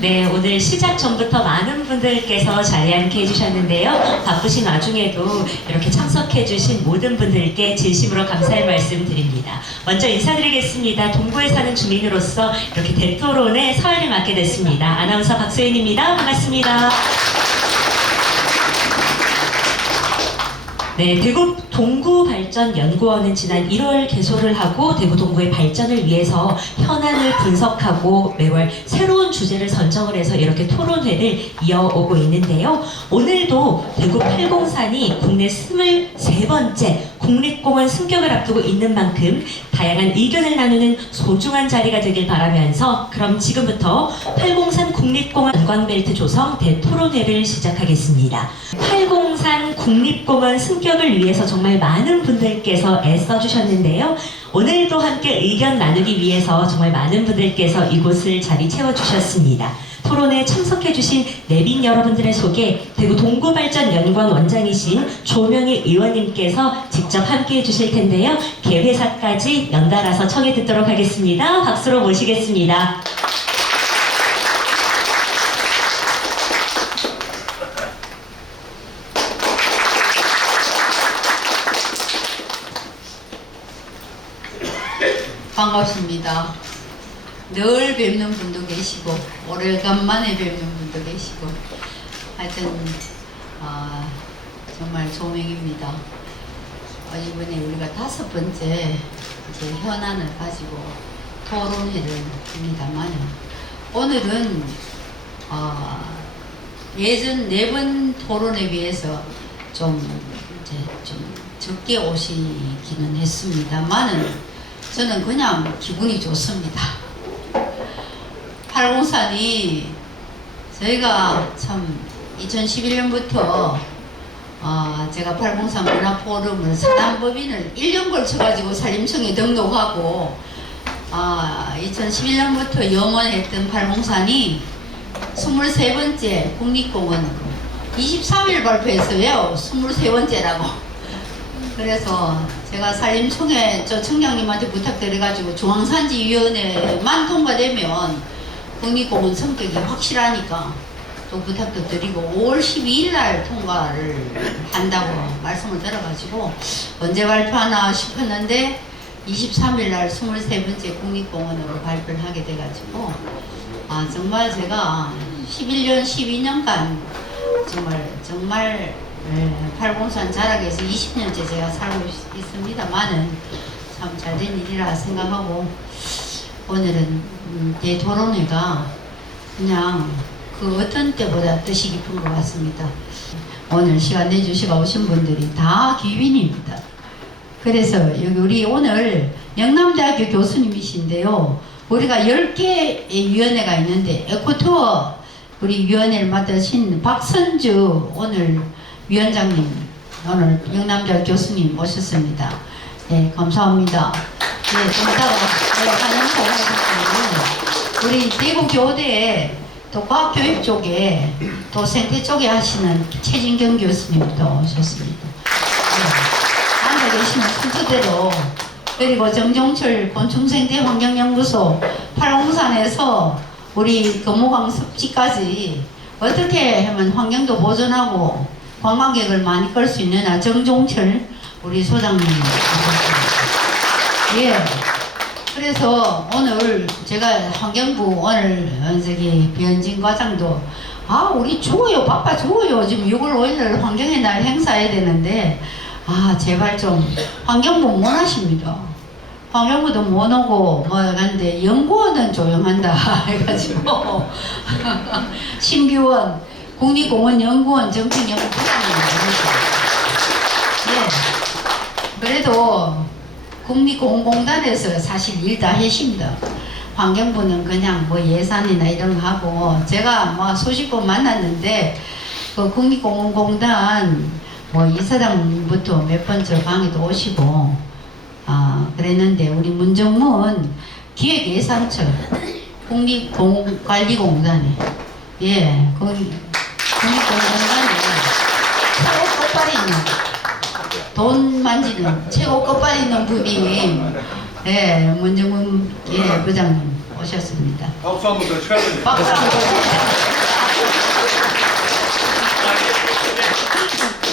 네, 오늘 시작 전부터 많은 분들께서 자리에 함께 해주셨는데요. 바쁘신 와중에도 이렇게 참석해주신 모든 분들께 진심으로 감사의 말씀 드립니다. 먼저 인사드리겠습니다. 동구에 사는 주민으로서 이렇게 대토론의 서열을 맡게 됐습니다. 아나운서 박소연입니다. 반갑습니다. 네, 대구 동구발전연구원은 지난 1월 개소를 하고 대구 동구의 발전을 위해서 현안을 분석하고 매월 새로운 주제를 선정을 해서 이렇게 토론회를 이어오고 있는데요. 오늘도 대구 팔공산이 국내 23번째 국립공원 승격을 앞두고 있는 만큼 다양한 의견을 나누는 소중한 자리가 되길 바라면서 그럼 지금부터 팔공산 국립공원 관광벨트 조성 대토론회를 시작하겠습니다. 팔공산 국립공원 승격을 위해서 정말 많은 분들께서 애써주셨는데요. 오늘도 함께 의견 나누기 위해서 정말 많은 분들께서 이곳을 자리 채워주셨습니다. 토론에 참석해주신 내빈 여러분들의 소개, 대구 동구발전연구원 원장이신 조명희 의원님께서 직접 함께 해주실 텐데요. 개회사까지 연달아서 청해 듣도록 하겠습니다. 박수로 모시겠습니다. 반갑습니다. 늘 뵙는 분도 계시고 오래간만에 뵙는 분도 계시고 하여튼 정말 조명입니다. 이번에 우리가 5번째 이제 현안을 가지고 토론회를 합니다만 오늘은 예전 4번 토론에 비해서 좀 적게 오시기는 했습니다만은 저는 그냥 기분이 좋습니다. 팔공산이 저희가 참 2011년부터 제가 팔공산 문화포럼을 사단법인을 1년 걸쳐가지고 산림청에 등록하고 2011년부터 영원했던 팔공산이 23번째 국립공원으로 23일 발표했어요. 23번째라고. 그래서 제가 산림청에 저 청장님한테 부탁드려가지고 중앙산지위원회만 통과되면 국립공원 성격이 확실하니까 또 부탁도 드리고 5월 12일 날 통과를 한다고 말씀을 들어가지고 언제 발표하나 싶었는데 23일 날 23번째 국립공원으로 발표를 하게 돼가지고 정말 제가 11년 12년간 정말 팔공산 자락에서 20년째 제가 살고 있습니다만은 참 잘된 일이라 생각하고 오늘은 대토론회가 그냥 그 어떤 때보다 뜻이 깊은 것 같습니다. 오늘 시간 내주시고 오신 분들이 다 귀빈입니다. 그래서 여기 우리 오늘 영남대학교 교수님이신데요. 우리가 10개 위원회가 있는데 에코투어 우리 위원회를 맡으신 박선주 오늘 위원장님 오늘 영남대학 교수님 모셨습니다. 네, 감사합니다. 네, 좀 이따가 우리 대구 교대에 또 과학교육 쪽에 또 생태 쪽에 하시는 최진경 교수님도 오셨습니다. 네, 앉아 계시는 순서대로 그리고 정종철 곤충생태 환경연구소 팔공산에서 우리 금호강 습지까지 어떻게 하면 환경도 보존하고 관광객을 많이 끌 수 있는 정종철 우리 소장님. 예. 그래서 오늘 제가 환경부 오늘 변진 과장도 우리 죽어요. 바빠 죽어요. 지금 6월 5일 환경의 날 행사해야 되는데 제발 좀 환경부 못 하십니다. 환경부도 못 오고 근데 연구원은 조용한다 해가지고 신규원 국립공원 연구원 정책연구부장입니다. 예. 그래도 국립공원공단에서 사실 일 다 하십니다. 환경부는 그냥 예산이나 이런 거 하고 제가 수십 번 만났는데 그 국립공원공단 이사장부터 몇 번 저 강의도 오시고 그랬는데 우리 문정문 기획예산처 국립공원관리공단에 국립공원공단에 최고 끝발이 있는 돈 만지는 최고 끝발이 있는 분이 문정문 부장님 오셨습니다. 박수 한번 더 쳐야 됩니다. 박수 한번 더.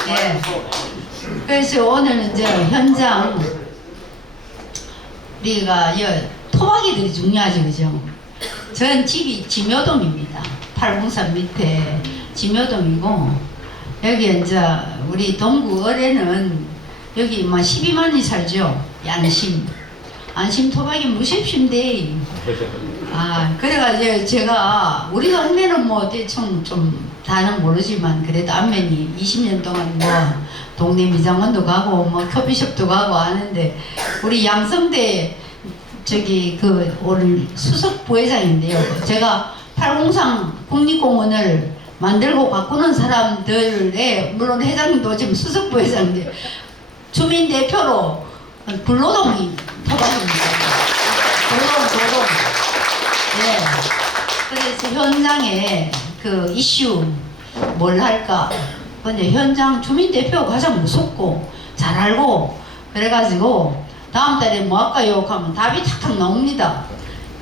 예. 그래서 오늘 이제 현장 우리가 토박이들이 중요하죠, 그죠? 전 집이 지묘동입니다. 803 밑에 지묘동이고 여기 이제 우리 동구 을에는 여기 막 12만이 살죠. 안심 토박이 무십신데 그래가지고 제가 우리 동네는 뭐 대충 좀 다는 모르지만 그래도 안면이 20년 동안 뭐 동네 미장원도 가고 뭐 커피숍도 가고 하는데 우리 양성대 저기 오늘 수석 부회장인데요. 제가 803 국립공원을 만들고 바꾸는 사람들의 물론 회장님도 지금 수석 부회장인데 주민 대표로 불로동이 토박입니다. 불로동. 네. 그래서 현장에 그 이슈 뭘 할까? 근데 현장 주민 대표가 가장 무섭고 잘 알고 그래가지고 다음 달에 뭐 할까요? 하면 답이 탁탁 나옵니다.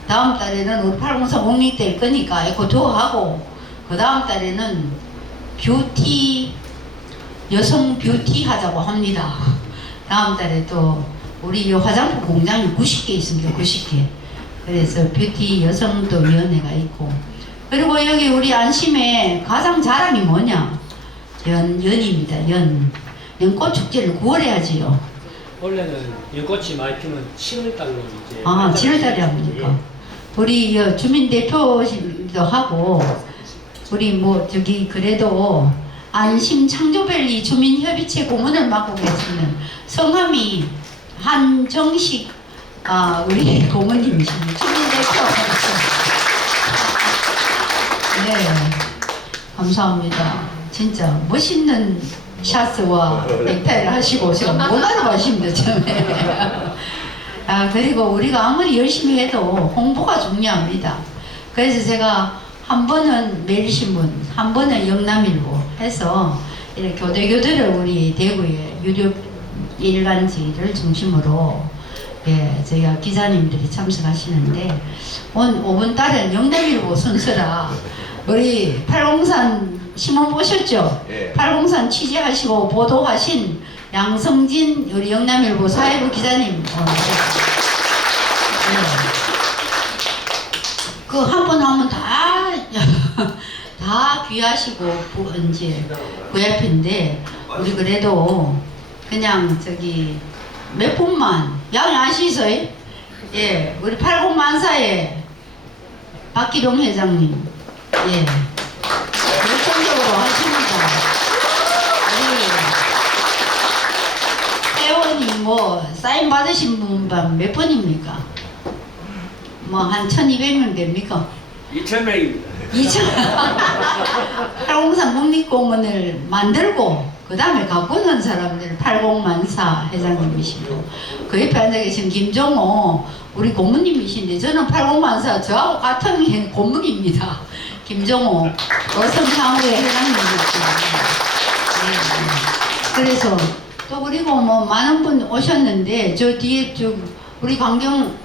다음 달에는 우리 803 공익될 거니까 에코투어 하고 그 다음 달에는 여성 뷰티 하자고 합니다. 다음 달에 또 우리 이 화장품 공장이 90개 있습니다. 90개. 그래서 뷰티 여성도 위원회가 있고 그리고 여기 우리 안심에 가장 자랑이 뭐냐? 연입니다. 연꽃 축제를 9월에 하지요. 원래는 연꽃이 많이 피면 7월달로 이제 7월달에 합니까? 우리 주민 대표도 하고 우리 뭐 저기 그래도 안심 창조밸리 주민협의체 고문을 맡고 계시는 성함이 한정식 우리 고문님이십니다. 주민 대표. 네, 감사합니다. 진짜 멋있는 샤스와 넥타이를 하시고 제가 못 알아보십니다, 처음에. 그리고 우리가 아무리 열심히 해도 홍보가 중요합니다. 그래서 제가 한 번은 매일신문, 한 번은 영남일보 해서 이렇게 교대교대를 우리 대구의 유료 일간지를 중심으로 저희가 기자님들이 참석하시는데 오늘 5분달은 영남일보 순서라 우리 803 신문 보셨죠? 예. 803 취재하시고 보도하신 양성진 우리 영남일보 사회부 기자님 그 한 번 하면 다 귀하시고 이제 VIP인데 우리 그래도 그냥 저기 몇 분만 양해하시소요. 예, 우리 80만사의 박기동 회장님 열정적으로 하십니다. 우리 회원이 뭐 사인 받으신 분 몇 번입니까? 뭐 한 1200명 됩니까? 2,000명입니다. 803 국립공원을 만들고 그 다음에 가꾸는 사람들 80만사 회장님이시고 그 옆에 앉아 계신 김종호 우리 고문님이신데 저는 80만사 저하고 같은 고문입니다. 김종호 어성상우의 회장님이시고 그래서 또 그리고 뭐 많은 분 오셨는데 저 뒤에 우리 강경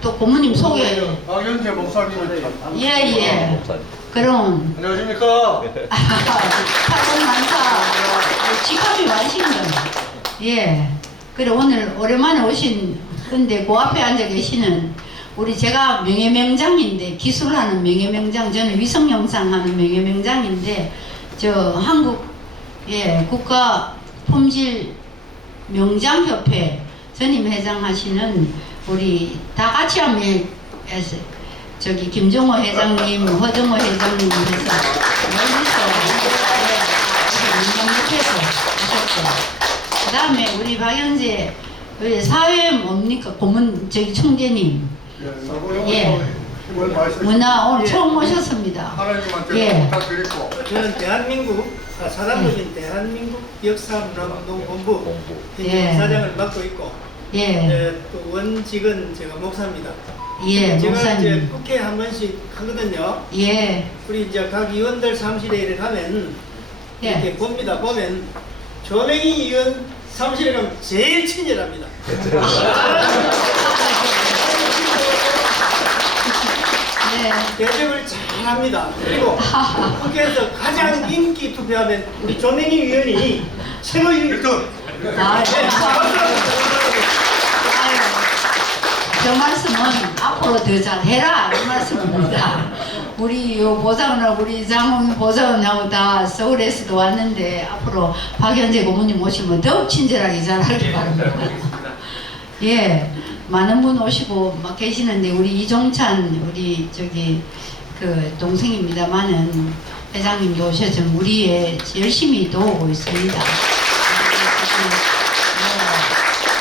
또 고모님 소개. 박연재 목사님을 참. 예. 그럼. 안녕하십니까. 8만사 직함이 많으신가요? 예. 그래 오늘 오랜만에 오신 근데 그 앞에 앉아 계시는 우리 제가 명예명장인데 기술하는 명예명장 저는 위성영상 하는 명예명장인데 저 한국 국가 품질 명장협회 전임 회장 하시는 우리 다 같이 하면 저기 김종호 회장님, 허정호 회장님 해서 멀리서 민정협회에서 하셨고 그 다음에 우리 박연재 사회 뭡니까 고문 저기 총재님 문화 오늘 처음 모셨습니다. 하나님한테 부탁드리고 저는 대한민국 사단법인 대한민국 역사문화운동본부 사장을 맡고 있고 또 원직은 제가 목사입니다. 제가 목사님. 이제 국회 한 번씩 하거든요. 우리 이제 각 의원들 사무실에 이렇게 가면 이렇게 봅니다. 보면 조명희 의원 사무실에 가면 제일 친절합니다. 대접을 잘 합니다. 그리고 국회에서 가장 인기 투표하면 우리 조명희 위원이 최고 1등. 아, 저 말씀은 앞으로 더 잘해라 이 말씀입니다. 우리 요 보좌관하고 우리 장홍 보좌관하고 다 서울에서도 왔는데 앞으로 박현재 고모님 오시면 더욱 친절하게 잘하길 바랍니다. 예, 많은 분 오시고 막 계시는데 우리 이종찬 우리 저기 그 동생입니다만은 회장님도 오셔서 우리의 열심히 도우고 있습니다.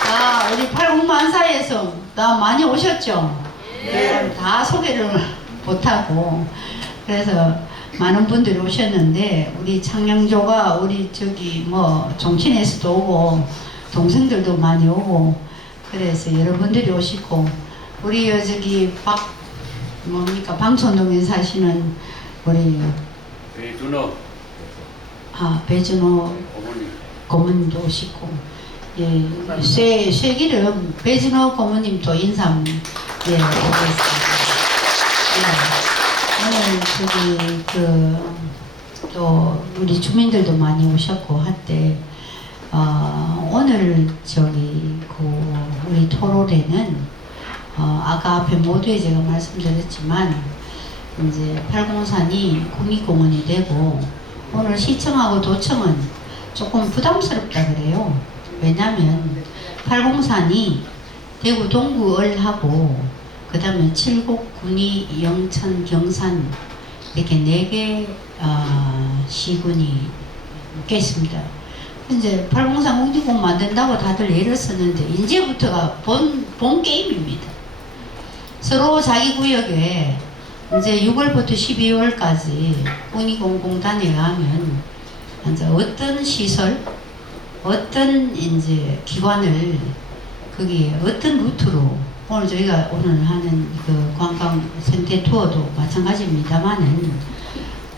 아, 우리 팔공만사에서 다 많이 오셨죠? 네. 다 소개를 못하고 그래서 많은 분들이 오셨는데 우리 창량조가 우리 저기 뭐 종친에서도 오고 동생들도 많이 오고 그래서 여러분들이 오시고 우리 저기 뭡니까 방촌동에 사시는 우리 배준호 고모님도 오시고 예, 쇠기름 배진호 고모님도 인사 드리겠습니다. 예, 오늘 저기 또 우리 주민들도 많이 오셨고 한때 오늘 저기 우리 토론회는 아까 앞에 모두에 제가 말씀드렸지만 이제 팔공산이 국립공원이 되고 오늘 시청하고 도청은 조금 부담스럽다 그래요. 왜냐면 팔공산이 대구 동구을하고 그 다음에 칠곡, 군위, 영천, 경산 이렇게 4개 시군이 있겠습니다. 이제 팔공산 국립공원 만든다고 다들 애를 썼는데 이제부터가 본 게임입니다. 서로 자기 구역에 이제 6월부터 12월까지 국립공원공단에 가면 이제 어떤 시설 어떤 이제 기관을 거기에 어떤 루트로 오늘 저희가 오늘 하는 그 관광 생태 투어도 마찬가지입니다만은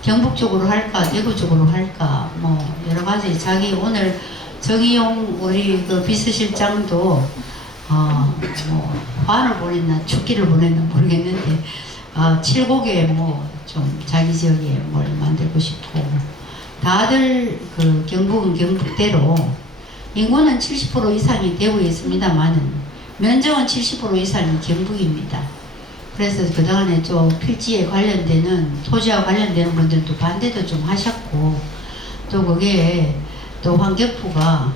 경북 쪽으로 할까 대구 쪽으로 할까 뭐 여러 가지 자기 오늘 정의용 우리 그 비서실장도 뭐 화를 보냈나 축기를 보냈나 모르겠는데 칠곡에 뭐 좀 자기 지역에 뭘 만들고 싶고 다들 그 경북은 경북대로 인구는 70% 이상이 되고 있습니다만은 면적은 70% 이상이 경북입니다. 그래서 그동안에 좀 필지에 관련되는 토지와 관련되는 분들도 반대도 좀 하셨고 또 그게 또 환경부가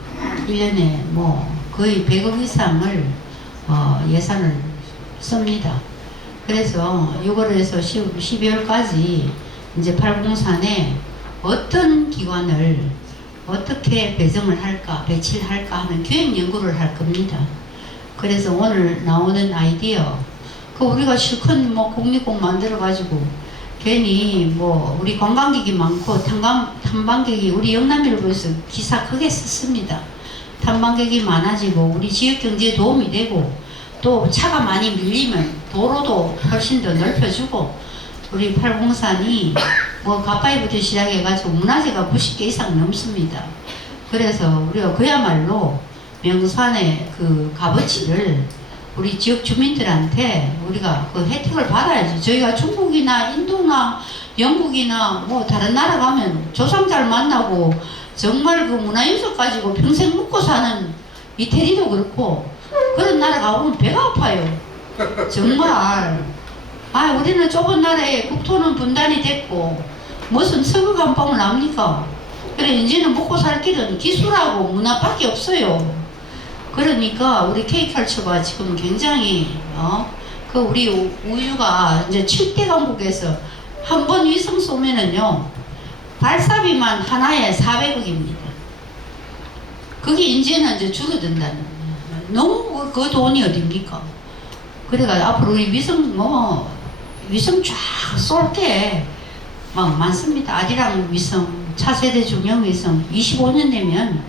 1년에 뭐 거의 100억 이상을 예산을 씁니다. 그래서 6월에서 12월까지 이제 팔공산에 어떤 기관을 어떻게 배정을 할까, 배치를 할까 하는 기획 연구를 할 겁니다. 그래서 오늘 나오는 아이디어, 그 우리가 실컷 뭐 국립공원 만들어가지고 괜히 뭐 우리 관광객이 많고 탐방객이 우리 영남일보에서 기사 크게 썼습니다. 탐방객이 많아지고 우리 지역 경제에 도움이 되고 또 차가 많이 밀리면 도로도 훨씬 더 넓혀주고 우리 팔공산이 뭐 가파이부터 시작해가지고 문화재가 90개 이상 넘습니다. 그래서 우리가 그야말로 명산의 그 값어치를 우리 지역 주민들한테 우리가 그 혜택을 받아야지. 저희가 중국이나 인도나 영국이나 뭐 다른 나라 가면 조상자를 만나고 정말 그 문화유적 가지고 평생 먹고 사는 이태리도 그렇고 그런 나라 가보면 배가 아파요. 정말. 우리는 좁은 나라에 국토는 분단이 됐고 무슨 서구 감방을 납니까? 그래 이제는 먹고 살 길은 기술하고 문화밖에 없어요. 그러니까 우리 K컬처가 지금 굉장히 그 우리 우주가 이제 7대 강국에서 한 번 위성 쏘면은요 발사비만 하나에 400억입니다. 그게 이제는 이제 줄어든다는 거예요. 너무 그 돈이 어딥니까? 그래가 앞으로 우리 위성 쫙 쏠 때 막 많습니다. 아리랑 위성, 차세대 중형 위성 25년 되면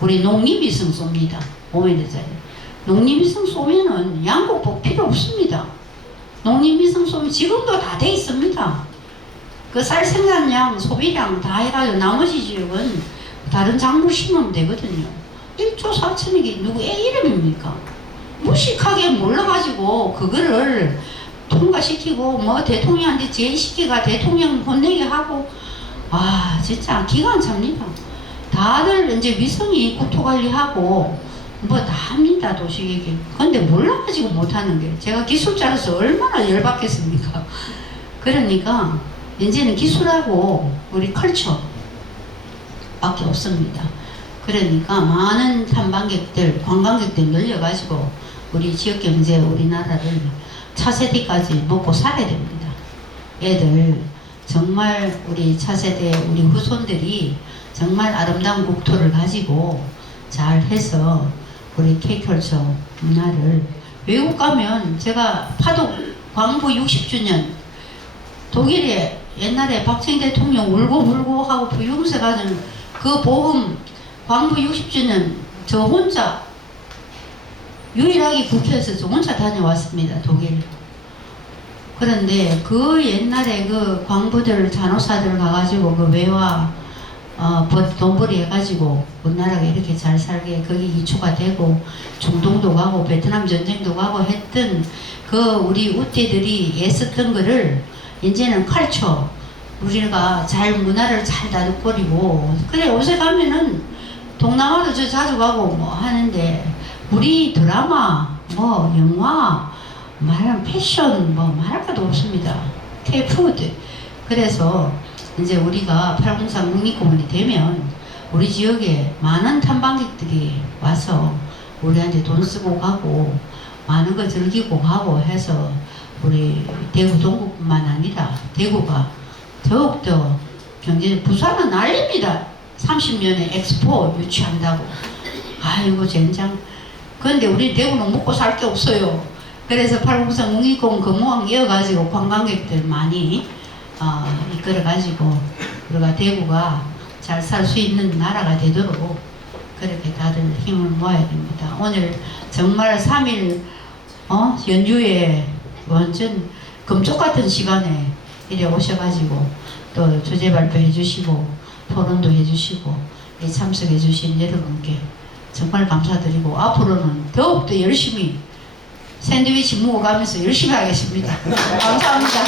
우리 농림위성 쏩니다. 5m짜리. 농림위성 쏘면은 양곡복 필요 없습니다. 농림위성 쏘면 지금도 다 돼 있습니다. 그 쌀 생산량, 소비량 다 해가지고 나머지 지역은 다른 작물 심으면 되거든요. 1조 4천억이 누구 애 이름입니까? 무식하게 몰라가지고 그거를 통과시키고 뭐 대통령한테 제의시키가 대통령 혼내게 하고 진짜 기관차입니다. 다들 이제 위성이 국토관리하고 뭐 다 합니다 도시계획. 근데 몰라가지고 못하는 게 제가 기술자로서 얼마나 열받겠습니까? 그러니까 이제는 기술하고 우리 컬처 밖에 없습니다. 그러니까 많은 탐방객들, 관광객들 늘려가지고 우리 지역경제 우리나라를 차세대까지 먹고 살아야 됩니다. 애들 정말 우리 차세대 우리 후손들이 정말 아름다운 국토를 가지고 잘 해서 우리 K컬처 문화를 외국 가면 제가 파독 광부 60주년 독일에 옛날에 박정희 대통령 울고 하고 부유금세 가는 그 보험 광부 60주년 저 혼자 유일하게 국회에서 저 혼자 다녀왔습니다. 독일. 그런데 그 옛날에 그 광부들 잔호사들 가가지고 그 외화 돈벌이 해가지고 우리나라가 이렇게 잘 살게 거기 이주가 되고 중동도 가고 베트남 전쟁도 가고 했던 그 우리 우띠들이 애썼던 거를 이제는 컬처 우리가 잘 문화를 잘 다듬거리고 그래 요새 가면은 동남아도 저 자주 가고 뭐 하는데 우리 드라마 뭐 영화 말하는 패션 뭐 말할 것도 없습니다. K-푸드. 그래서 이제 우리가 803 국립공원이 되면 우리 지역에 많은 탐방객들이 와서 우리한테 돈 쓰고 가고 많은 거 즐기고 가고 해서 우리 대구 동구뿐만 아니라 대구가 더욱더 경제 부산은 난립니다. 30년에 엑스포 유치한다고. 아이고 젠장. 그런데 우리 대구는 먹고 살 게 없어요. 그래서 803 국립공원 금호항 이어가지고 관광객들 많이 이끌어가지고 우리가 대구가 잘 살 수 있는 나라가 되도록 그렇게 다들 힘을 모아야 됩니다. 오늘 정말 3일 연휴에 완전 금쪽 같은 시간에 이래 오셔가지고 또 주제 발표해 주시고 토론도 해주시고 참석해 주신 여러분께 정말 감사드리고 앞으로는 더욱더 열심히 샌드위치 먹어가면서 열심히 하겠습니다. 감사합니다.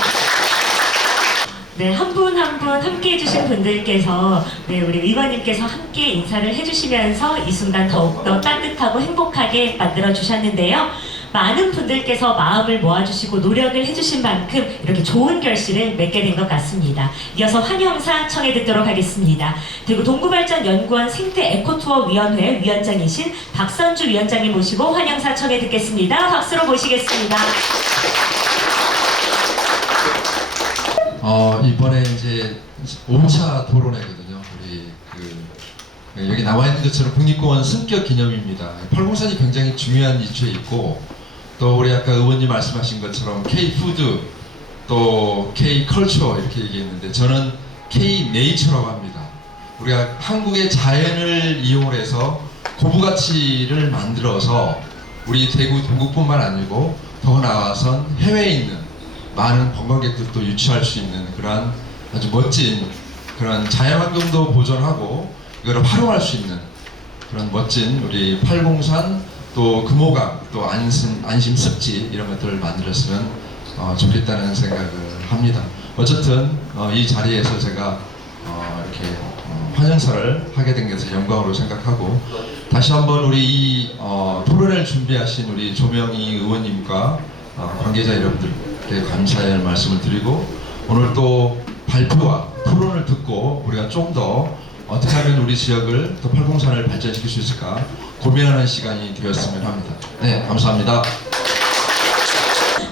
네, 한 분 한 분 함께 해주신 분들께서 우리 의원님께서 함께 인사를 해주시면서 이 순간 더욱더 따뜻하고 행복하게 만들어 주셨는데요. 많은 분들께서 마음을 모아주시고 노력을 해주신 만큼 이렇게 좋은 결실을 맺게 된 것 같습니다. 이어서 환영사 청해 듣도록 하겠습니다. 대구 동구발전연구원 생태에코투어위원회 위원장이신 박선주 위원장님 모시고 환영사 청해 듣겠습니다. 박수로 모시겠습니다. 이번에 이제 5차 토론회거든요. 우리 여기 나와 있는 것처럼 국립공원 승격 기념입니다. 팔공산이 굉장히 중요한 위치에 있고 또 우리 아까 의원님 말씀하신 것처럼 K-푸드 또 K-컬처 이렇게 얘기했는데 저는 K-네이처라고 합니다. 우리가 한국의 자연을 이용해서 고부가치를 만들어서 우리 대구 동구뿐만 아니고 더 나아가선 해외에 있는 많은 관광객들도 유치할 수 있는 그런 아주 멋진 그런 자연환경도 보존하고 이거를 활용할 수 있는 그런 멋진 우리 팔공산 또 금호강 또 안심 습지 이런 것들을 만들었으면 좋겠다는 생각을 합니다. 어쨌든 이 자리에서 제가 이렇게 환영사를 하게 된 것을 영광으로 생각하고 다시 한번 우리 이 토론을 준비하신 우리 조명희 의원님과 관계자 여러분들께 감사의 말씀을 드리고 오늘 또 발표와 토론을 듣고 우리가 좀 더 어떻게 하면 우리 지역을 또 팔공산을 발전시킬 수 있을까 고민하는 시간이 되었으면 합니다. 네, 감사합니다.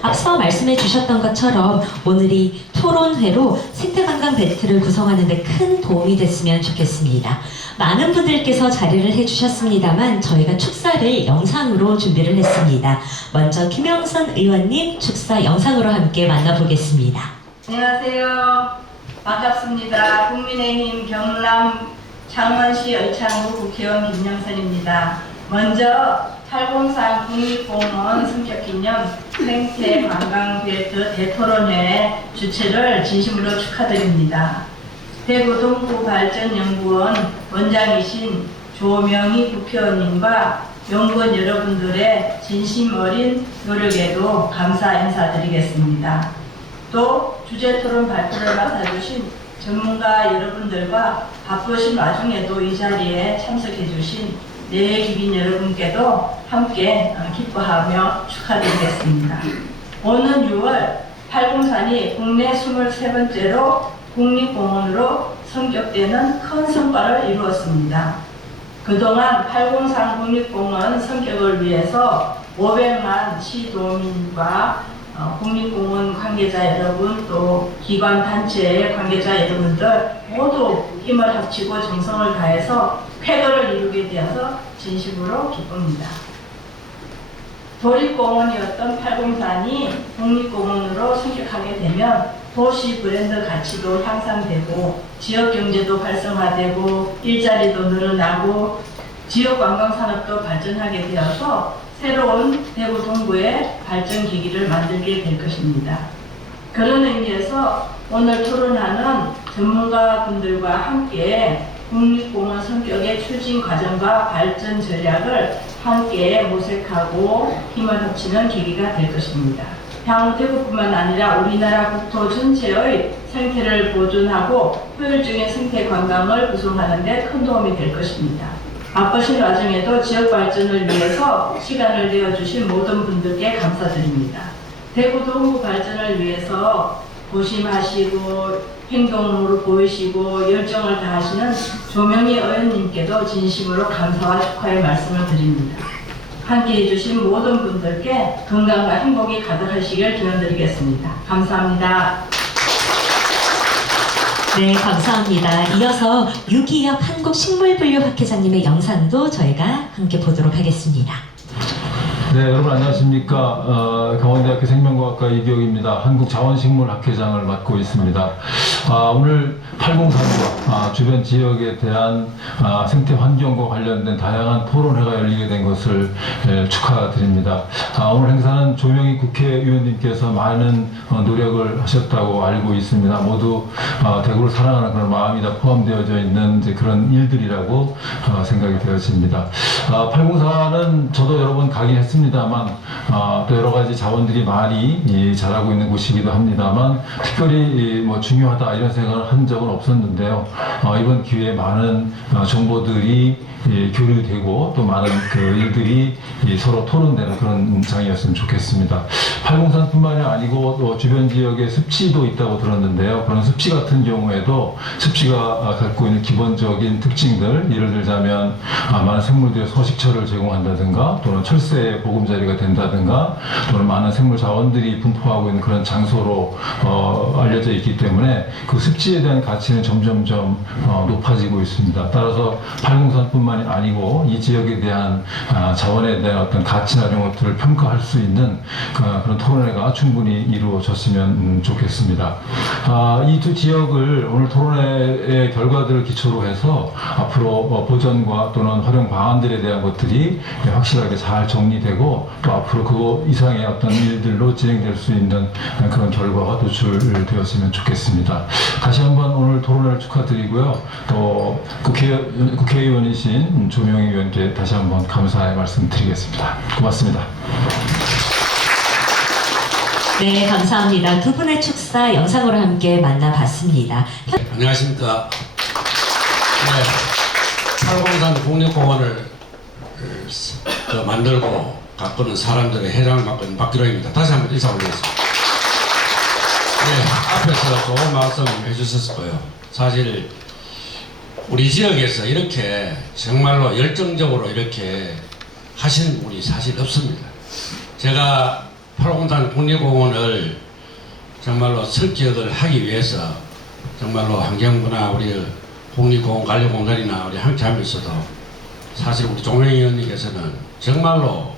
앞서 말씀해 주셨던 것처럼 오늘이 토론회로 생태관광 벨트를 구성하는 데 큰 도움이 됐으면 좋겠습니다. 많은 분들께서 자리를 해주셨습니다만 저희가 축사를 영상으로 준비를 했습니다. 먼저 김영선 의원님 축사 영상으로 함께 만나보겠습니다. 안녕하세요. 반갑습니다. 국민의힘 경남 창원시 의창구 국회의원 김영선입니다. 먼저 803 국립공원 승격기념 생태관광벨트 대토론회 주최를 진심으로 축하드립니다. 대구 동구발전연구원 원장이신 조명희 국회의원님과 연구원 여러분들의 진심 어린 노력에도 감사 인사드리겠습니다. 또 주제 토론 발표를 맡아주신 전문가 여러분들과 바쁘신 와중에도 이 자리에 참석해 주신 내기빈 여러분께도 함께 기뻐하며 축하드리겠습니다. 오는 6월 팔공산이 국내 23번째로 국립공원으로 성격되는 큰 성과를 이루었습니다. 그동안 팔공산 국립공원 성격을 위해서 500만 시도민과 국립공원 관계자 여러분, 또 기관 단체의 관계자 여러분들 모두 힘을 합치고 정성을 다해서 쾌거를 이루게 되어서 진심으로 기쁩니다. 도립공원이었던 팔공산이 국립공원으로 성격하게 되면 도시 브랜드 가치도 향상되고 지역 경제도 활성화되고 일자리도 늘어나고 지역 관광산업도 발전하게 되어서 새로운 대구 동구의 발전 기기를 만들게 될 것입니다. 그런 의미에서 오늘 토론하는 전문가분들과 함께 국립공원 성격의 추진 과정과 발전 전략을 함께 모색하고 힘을 합치는 계기가 될 것입니다. 향후 대구뿐만 아니라 우리나라 국토 전체의 생태를 보존하고 효율적인 생태 관광을 구성하는 데 큰 도움이 될 것입니다. 바쁘신 와중에도 지역 발전을 위해서 시간을 내어주신 모든 분들께 감사드립니다. 대구 동구 발전을 위해서 고심하시고 행동으로 보이시고 열정을 다하시는 조명희 의원님께도 진심으로 감사와 축하의 말씀을 드립니다. 함께해 주신 모든 분들께 건강과 행복이 가득하시길 기원드리겠습니다. 감사합니다. 네, 감사합니다. 이어서 유기혁 한국식물분류학회장님의 영상도 저희가 함께 보도록 하겠습니다. 네, 여러분 안녕하십니까. 강원대학교 생명과학과 이기혁입니다. 한국자원식물학회장을 맡고 있습니다. 오늘 팔공산과 주변 지역에 대한 생태 환경과 관련된 다양한 토론회가 열리게 된 것을 축하드립니다. 오늘 행사는 조명희 국회의원님께서 많은 노력을 하셨다고 알고 있습니다. 모두 대구를 사랑하는 그런 마음이 다 포함되어져 있는 이제 그런 일들이라고 생각이 되어집니다. 팔공산은 저도 여러 번 가긴 했습니다만 또 여러 가지 자원들이 많이 자라고 있는 곳이기도 합니다만 특별히 뭐 중요하다 이런 생각을 한 적은 없었는데요. 이번 기회에 많은 정보들이 교류되고 또 많은 그 일들이 서로 토론되는 그런 장이었으면 좋겠습니다. 팔공산뿐만이 아니고 또 주변 지역에 습지도 있다고 들었는데요. 그런 습지 같은 경우에도 습지가 갖고 있는 기본적인 특징들, 예를 들자면 많은 생물들의 서식처를 제공한다든가 또는 철새 보금자리가 된다든가 또는 많은 생물 자원들이 분포하고 있는 그런 장소로 알려져 있기 때문에 그 습지에 대한 가치는 점점점 높아지고 있습니다. 따라서 팔공산뿐만 아니고 이 지역에 대한 자원에 대한 어떤 가치나 이런 것들을 평가할 수 있는 그런 토론회가 충분히 이루어졌으면 좋겠습니다. 이 두 지역을 오늘 토론회의 결과들을 기초로 해서 앞으로 보전과 또는 활용 방안들에 대한 것들이 확실하게 잘 정리되고 또 앞으로 그거 이상의 어떤 일들로 진행될 수 있는 그런 결과가 도출되었으면 좋겠습니다. 다시 한번 오늘 토론회를 축하드리고요. 또 국회의원이신 조명희 의원께 다시 한번 감사의 말씀 드리겠습니다. 고맙습니다. 네, 감사합니다. 두 분의 축사 영상으로 함께 만나봤습니다. 안녕하십니까. 네, 팔공산 국립공원을 만들고 가꾸는 사람들의 회장을 맡고 있는 박기로입니다. 다시 한번 인사 올리겠습니다. 네, 앞에서 좋은 말씀 해주셨을 거예요. 사실 우리 지역에서 이렇게 정말로 열정적으로 이렇게 하시는 분이 사실 없습니다. 제가 팔공산 국립공원을 정말로 설계를 하기 위해서 정말로 환경부나 우리 국립공원관리공단이나 우리 함께 하면서도 사실 우리 조명희 의원님께서는 정말로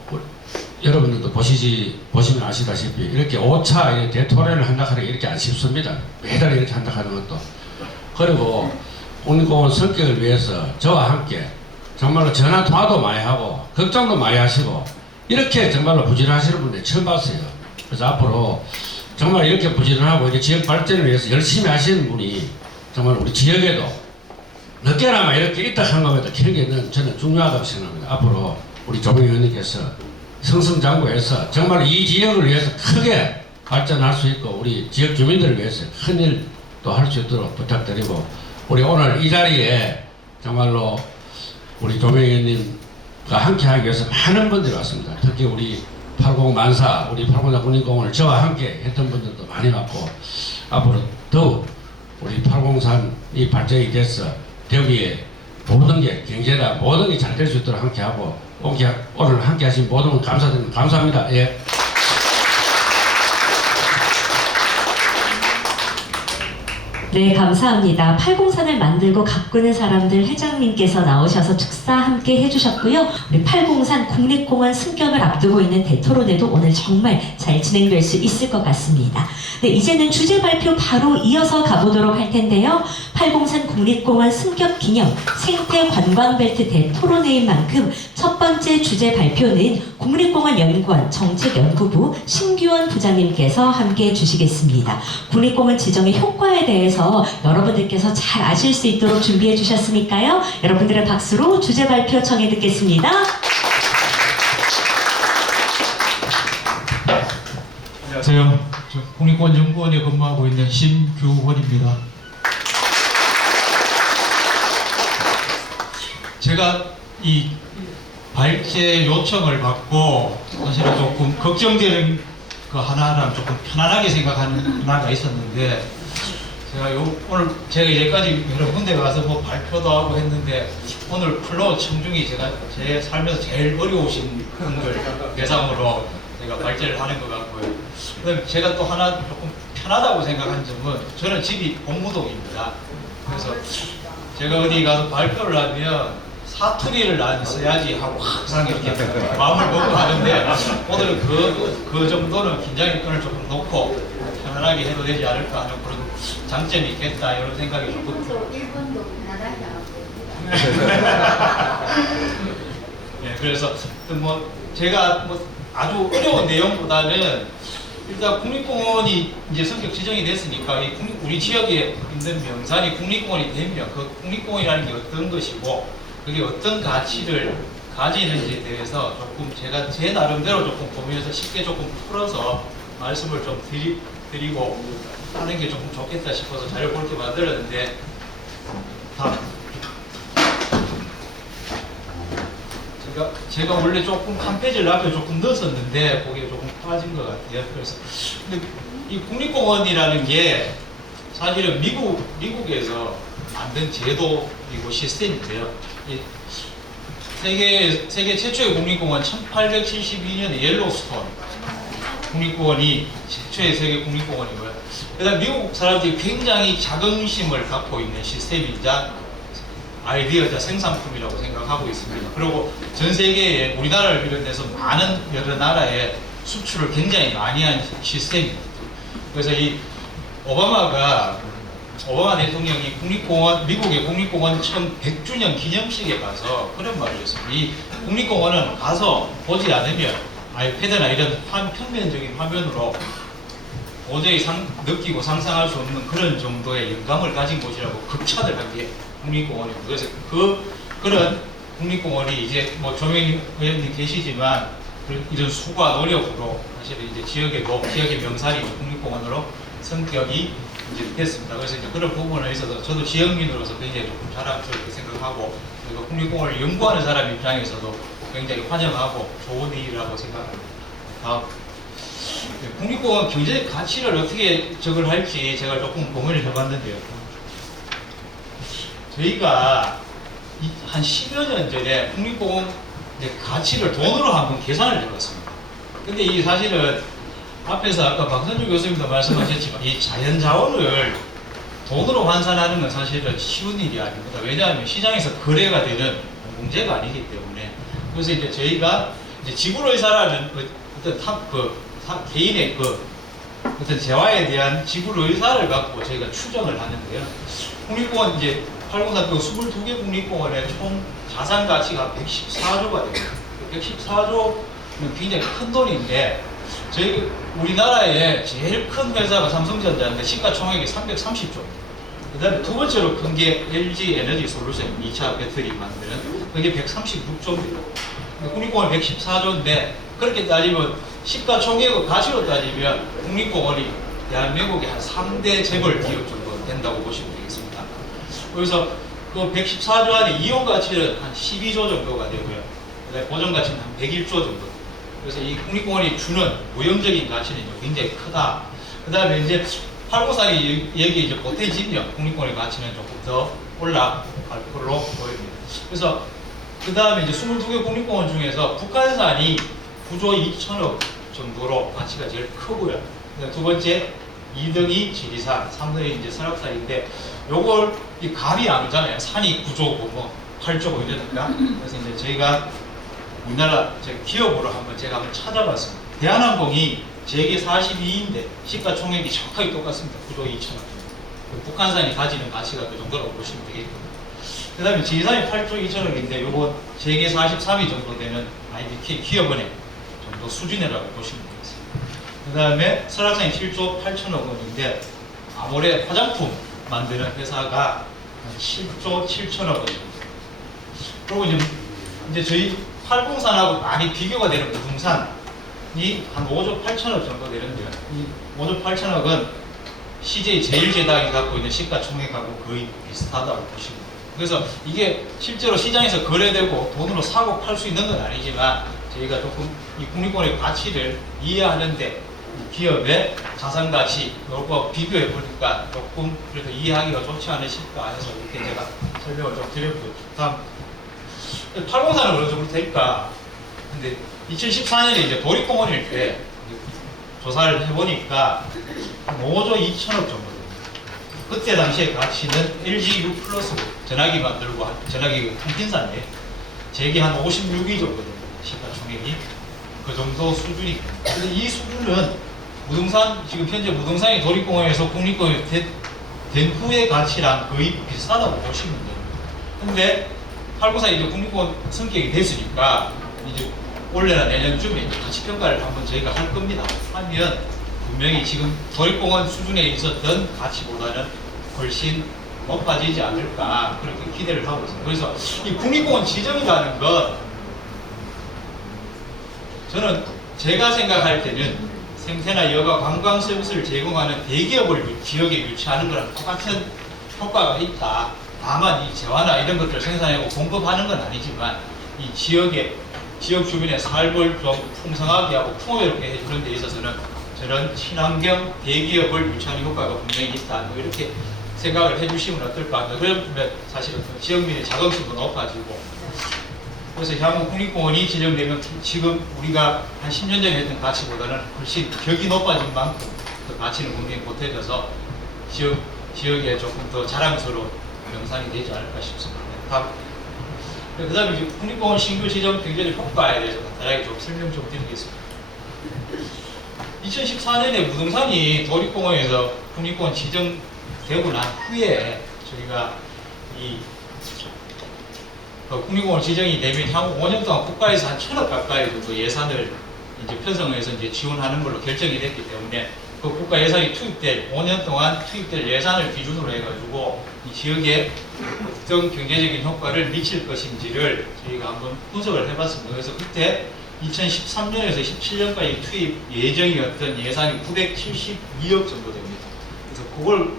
여러분들도 보시면 아시다시피 이렇게 5차 대토론을 한다 하는 게 이렇게 안 쉽습니다. 매달 이렇게 한다 하는 것도. 그리고 국립공원 성격을 위해서 저와 함께 정말로 전화 통화도 많이 하고 걱정도 많이 하시고 이렇게 정말로 부지런하시는 분들 처음 봤어요. 그래서 앞으로 정말 이렇게 부지런하고 이제 지역 발전을 위해서 열심히 하시는 분이 정말 우리 지역에도 늦게나마 이렇게 있다 한 것에도 키우기는 저는 중요하다고 생각합니다. 앞으로 우리 조명 의원님께서 승승장구해서 정말 이 지역을 위해서 크게 발전할 수 있고 우리 지역 주민들을 위해서 큰 일도 할 수 있도록 부탁드리고, 우리 오늘 이 자리에 정말로 우리 조명 의원님과 함께 하기 위해서 많은 분들이 왔습니다. 특히 우리 80 만사, 우리 80사 국립공원을 저와 함께 했던 분들도 많이 왔고, 앞으로 더욱 우리 80산이 발전이 돼서 대구에 모든 게 경제나 모든 게 잘 될 수 있도록 함께 하고, 오늘 함께 하신 모든 분 감사드립니다. 감사합니다. 예. 네, 감사합니다. 80산을 만들고 가꾸는 사람들 회장님께서 나오셔서 축사 함께 해주셨고요. 우리 80산 국립공원 승격을 앞두고 있는 대토론회도 오늘 정말 잘 진행될 수 있을 것 같습니다. 네, 이제는 주제 발표 바로 이어서 가보도록 할 텐데요. 80산 국립공원 승격 기념 생태 관광벨트 대토론회인 만큼 첫 번째 주제 발표는 국립공원연구원 정책연구부 신규원 부장님께서 함께 해주시겠습니다. 국립공원 지정의 효과에 대해서 여러분들께서 잘 아실 수 있도록 준비해 주셨으니까요. 여러분들의 박수로 주제 발표 청해 듣겠습니다. 안녕하세요. 저 국립공원연구원에 근무하고 있는 신규원입니다. 제가 이 발제 요청을 받고 사실은 조금 걱정되는 그 하나하나 조금 편안하게 생각하는 하나가 있었는데, 제가 오늘 제가 이제까지 여러 군데 가서 뭐 발표도 하고 했는데 오늘 플로 청중이 제가 제 삶에서 제일 어려우신 분들 대상으로 제가 발제를 하는 것 같고요. 그다음에 제가 또 하나 조금 편하다고 생각한 점은 저는 집이 공무동입니다. 그래서 제가 어디 가서 발표를 하면 사투리를 안 써야지 하고 항상 이렇게 마음을 먹고 하는데, 오늘은 그 정도는 긴장의 끈을 조금 놓고 편안하게 해도 되지 않을까 하는 그런 장점이 있겠다 이런 생각이 조금. 일본도 편안하게 하고. 네, 그래서 뭐 제가 뭐 아주 어려운 내용보다는 일단 국립공원이 이제 성격 지정이 됐으니까 우리 지역에 있는 명산이 국립공원이 되면 그 국립공원이라는 게 어떤 것이고 그게 어떤 가치를 가지는지에 대해서 조금 제가 제 나름대로 조금 고민해서 쉽게 조금 풀어서 말씀을 좀 드리고 하는 게 조금 좋겠다 싶어서 자료 그렇게 만들었는데, 제가 원래 조금 한 페이지를 앞에 조금 넣었었는데 거기에 조금 빠진 것 같아요. 그래서 근데 이 국립공원이라는 게 사실은 미국에서 만든 제도이고 시스템인데요. 세계 최초의 국립공원 1872년에 옐로스톤 국립공원이 최초의 세계 국립공원이고요. 그다음 미국 사람들이 굉장히 자긍심을 갖고 있는 시스템이자 아이디어자 생산품이라고 생각하고 있습니다. 그리고 전 세계에 우리나라를 비롯해서 많은 여러 나라에 수출을 굉장히 많이 한 시스템입니다. 그래서 이 오바마 대통령이 미국의 국립공원 1100주년 기념식에 가서 그런 말을 했습니다. 이 국립공원은 가서 보지 않으면 아이패드나 이런 평면적인 화면으로 도저히 느끼고 상상할 수 없는 그런 정도의 영감을 가진 곳이라고 극찬을 한 게 국립공원입니다. 그래서 그런 국립공원이 이제 뭐 조명 의원님 계시지만 이런 수고와 노력으로 사실은 이제 지역의 명산이 국립공원으로 성격이 이제 됐습니다. 그래서 이제 그런 부분에 있어서 저도 지역민으로서 굉장히 조금 자랑스럽게 생각하고, 그리고 국립공원을 연구하는 사람 입장에서도 굉장히 환영하고 좋은 일이라고 생각합니다. 다음. 국립공원 경제적 가치를 어떻게 적을 할지 제가 조금 고민을 해봤는데요. 저희가 한 10여 년 전에 국립공원 가치를 돈으로 한번 계산을 해봤습니다. 근데 이 사실은 앞에서 아까 박선주 교수님도 말씀하셨지만 이 자연자원을 돈으로 환산하는 건 사실은 쉬운 일이 아닙니다. 왜냐하면 시장에서 거래가 되는 문제가 아니기 때문에. 그래서 이제 저희가 이제 지불의사라는 어떤 개인의 어떤 재화에 대한 지불의사를 갖고 저희가 추정을 하는데요. 국립공원 이제 80산 22개 국립공원의 총 자산 가치가 114조가 됩니다. 114조는 굉장히 큰 돈인데, 저희 우리나라의 제일 큰 회사가 삼성전자인데 시가총액이 330조. 그다음에 두 번째로 큰 게 LG 에너지 솔루션 2차 배터리 만드는 그게 136조입니다. 국립공원 114조인데 그렇게 따지면 시가총액 가치로 따지면 국립공원이 대한민국의 한 3대 재벌 기업 정도 된다고 보시면 되겠습니다. 그래서 그 114조 안에 이용 가치는 한 12조 정도가 되고요. 그다음에 보전 가치는 한 101조 정도. 그래서 이 국립공원이 주는 무형적인 가치는 굉장히 크다. 그다음에 이제 팔공산이 여기 이제 보태지면 국립공원의 가치는 조금 더 올라갈 걸로 보입니다. 그래서 그 다음에 이제 22개 국립공원 중에서 북한산이 9조 2천억 정도로 가치가 제일 크고요. 두 번째 2등이 지리산, 3등이 이제 설악산인데 요걸 이 감이 안 오잖아요. 산이 9조고 뭐 8조고 이러니까. 그래서 이제 저희가 우리나라 기업으로 제가 한번 찾아봤습니다. 대한항공이 재계 42인데 시가총액이 정확하게 똑같습니다. 9조 2천억. 북한산이 가지는 가치가 그 정도라고 보시면 되겠고요. 그 다음에 지리산이 8조 2천억인데 요거 재계 43위 정도 되는 IDK 기업은행 정도 수준이라고 보시면 되겠습니다. 그 다음에 설악산이 7조 8천억 원인데 아모레 화장품 만드는 회사가 7조 7천억 원입니다. 그리고 이제 저희 팔공산하고 많이 비교가 되는 부동산이 한 5조 8천억 정도 되는데요. 이 5조 8천억은 CJ 제일제당이 갖고 있는 시가총액하고 거의 비슷하다고 보시면 됩니다. 그래서 이게 실제로 시장에서 거래되고 돈으로 사고 팔 수 있는 건 아니지만 저희가 조금 이 국립공원의 가치를 이해하는데 기업의 자산가치 요거 비교해 보니까 조금 그래도 이해하기가 좋지 않으실까 해서 이렇게 제가 설명을 좀 드렸고요. 다음 팔공산은 어느 정도 될까? 근데 2014년에 이제 도립공원일 때 조사를 해보니까 5조 2천억 정도 됩니다. 그때 당시의 가치는 LG U 플러스 전화기 만들고 전화기 통신사인데 재계 한 56위 정도 됩니다. 시가총액이 그 정도 수준이. 근데 이 수준은 무등산 지금 현재 무등산이 도립공원에서 국립공원이 된 후의 가치랑 거의 비슷하다고 보시면 됩니다. 근데 팔공산이 이제 국립공원 성격이 됐으니까 이제 올해나 내년쯤에 가치 평가를 한번 저희가 할 겁니다. 하면 분명히 지금 도립공원 수준에 있었던 가치보다는 훨씬 높아지지 않을까 그렇게 기대를 하고 있습니다. 그래서 이 국립공원 지정이라는 건 저는 제가 생각할 때는 생태나 여가 관광 서비스를 제공하는 대기업을 지역에 유치하는 거랑 똑같은 효과가 있다. 다만 이 재화나 이런 것들을 생산하고 공급하는 건 아니지만 이 지역 주민의 삶을 좀 풍성하게 하고 풍요롭게 해주는 데 있어서는 저런 친환경 대기업을 유치하는 효과가 분명히 있다. 뭐 이렇게 생각을 해주시면 어떨까. 그러면 사실은 지역민의 자긍심도 높아지고 그래서 향후 국립공원이 지정되면 지금 우리가 한 10년 전에 했던 가치보다는 훨씬 격이 높아진 만큼 그 가치는 분명히 보태져서 지역에 조금 더 자랑스러운 명산이 되지 않을까 싶습니다. 그 다음에 국립공원 신규 지정 경제적 효과에 대해서 간단하게 좀 설명 좀 드리겠습니다. 2014년에 무등산이 도립공원에서 국립공원 지정되고 난 후에 저희가 이 국립공원 지정이 되면 향후 5년 동안 국가에서 한 1,000억 가까이 정도 예산을 이제 편성해서 이제 지원하는 걸로 결정이 됐기 때문에 그 국가 예산이 투입될 5년 동안 투입될 예산을 기준으로 해가지고 이 지역에 어떤 경제적인 효과를 미칠 것인지를 저희가 한번 분석을 해봤습니다. 그래서 그때 2013년에서 17년까지 투입 예정이었던 예산이 972억 정도 됩니다. 그래서 그걸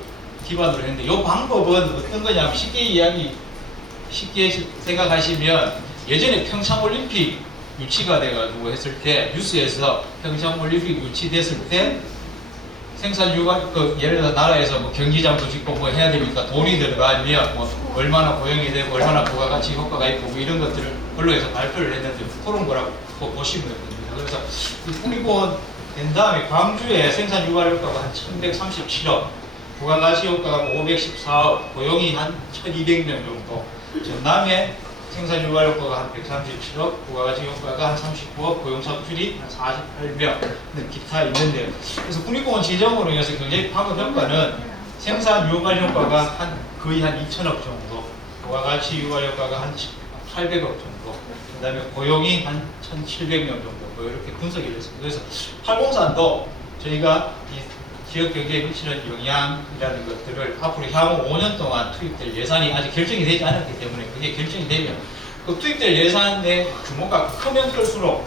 기반으로 했는데 이 방법은 어떤 거냐면 쉽게 생각하시면 예전에 평창올림픽 유치가 돼가지고 했을 때 뉴스에서 평창올림픽 유치됐을 때 생산 유가 예를 들어 나라에서 뭐 경기장도 짓고 뭐 해야 되니까 돈이 들어가면 뭐 얼마나 고용이 되고 얼마나 부가가치 효과가 있고 뭐 이런 것들을 언론에서 발표를 했는데 그런 거라고 보시면 됩니다. 그래서 이 국립공원 된 다음에 광주에 생산 유발 효과가 한 1,137억, 부가가치 효과가 514억, 고용이 한 1,200명 정도. 전남에 생산 유발 효과가 한 137억, 부가가치 효과가 한 39억, 고용 창출이 한 48명 등 기타 있는데요. 그래서 국립공원 지정으로 인해서 굉장히 파급 효과는 생산 유발 효과가 거의 한 2천억 정도, 부가가치 유발 효과가 한 800억 정도, 그 다음에 고용이 한 1,700명 정도 뭐 이렇게 분석이 됐습니다. 그래서 팔공산도 저희가 이 지역 경제에 미치는 영향이라는 것들을 앞으로 향후 5년 동안 투입될 예산이 아직 결정이 되지 않았기 때문에 그게 결정이 되면 그 투입될 예산의 규모가 크면 클수록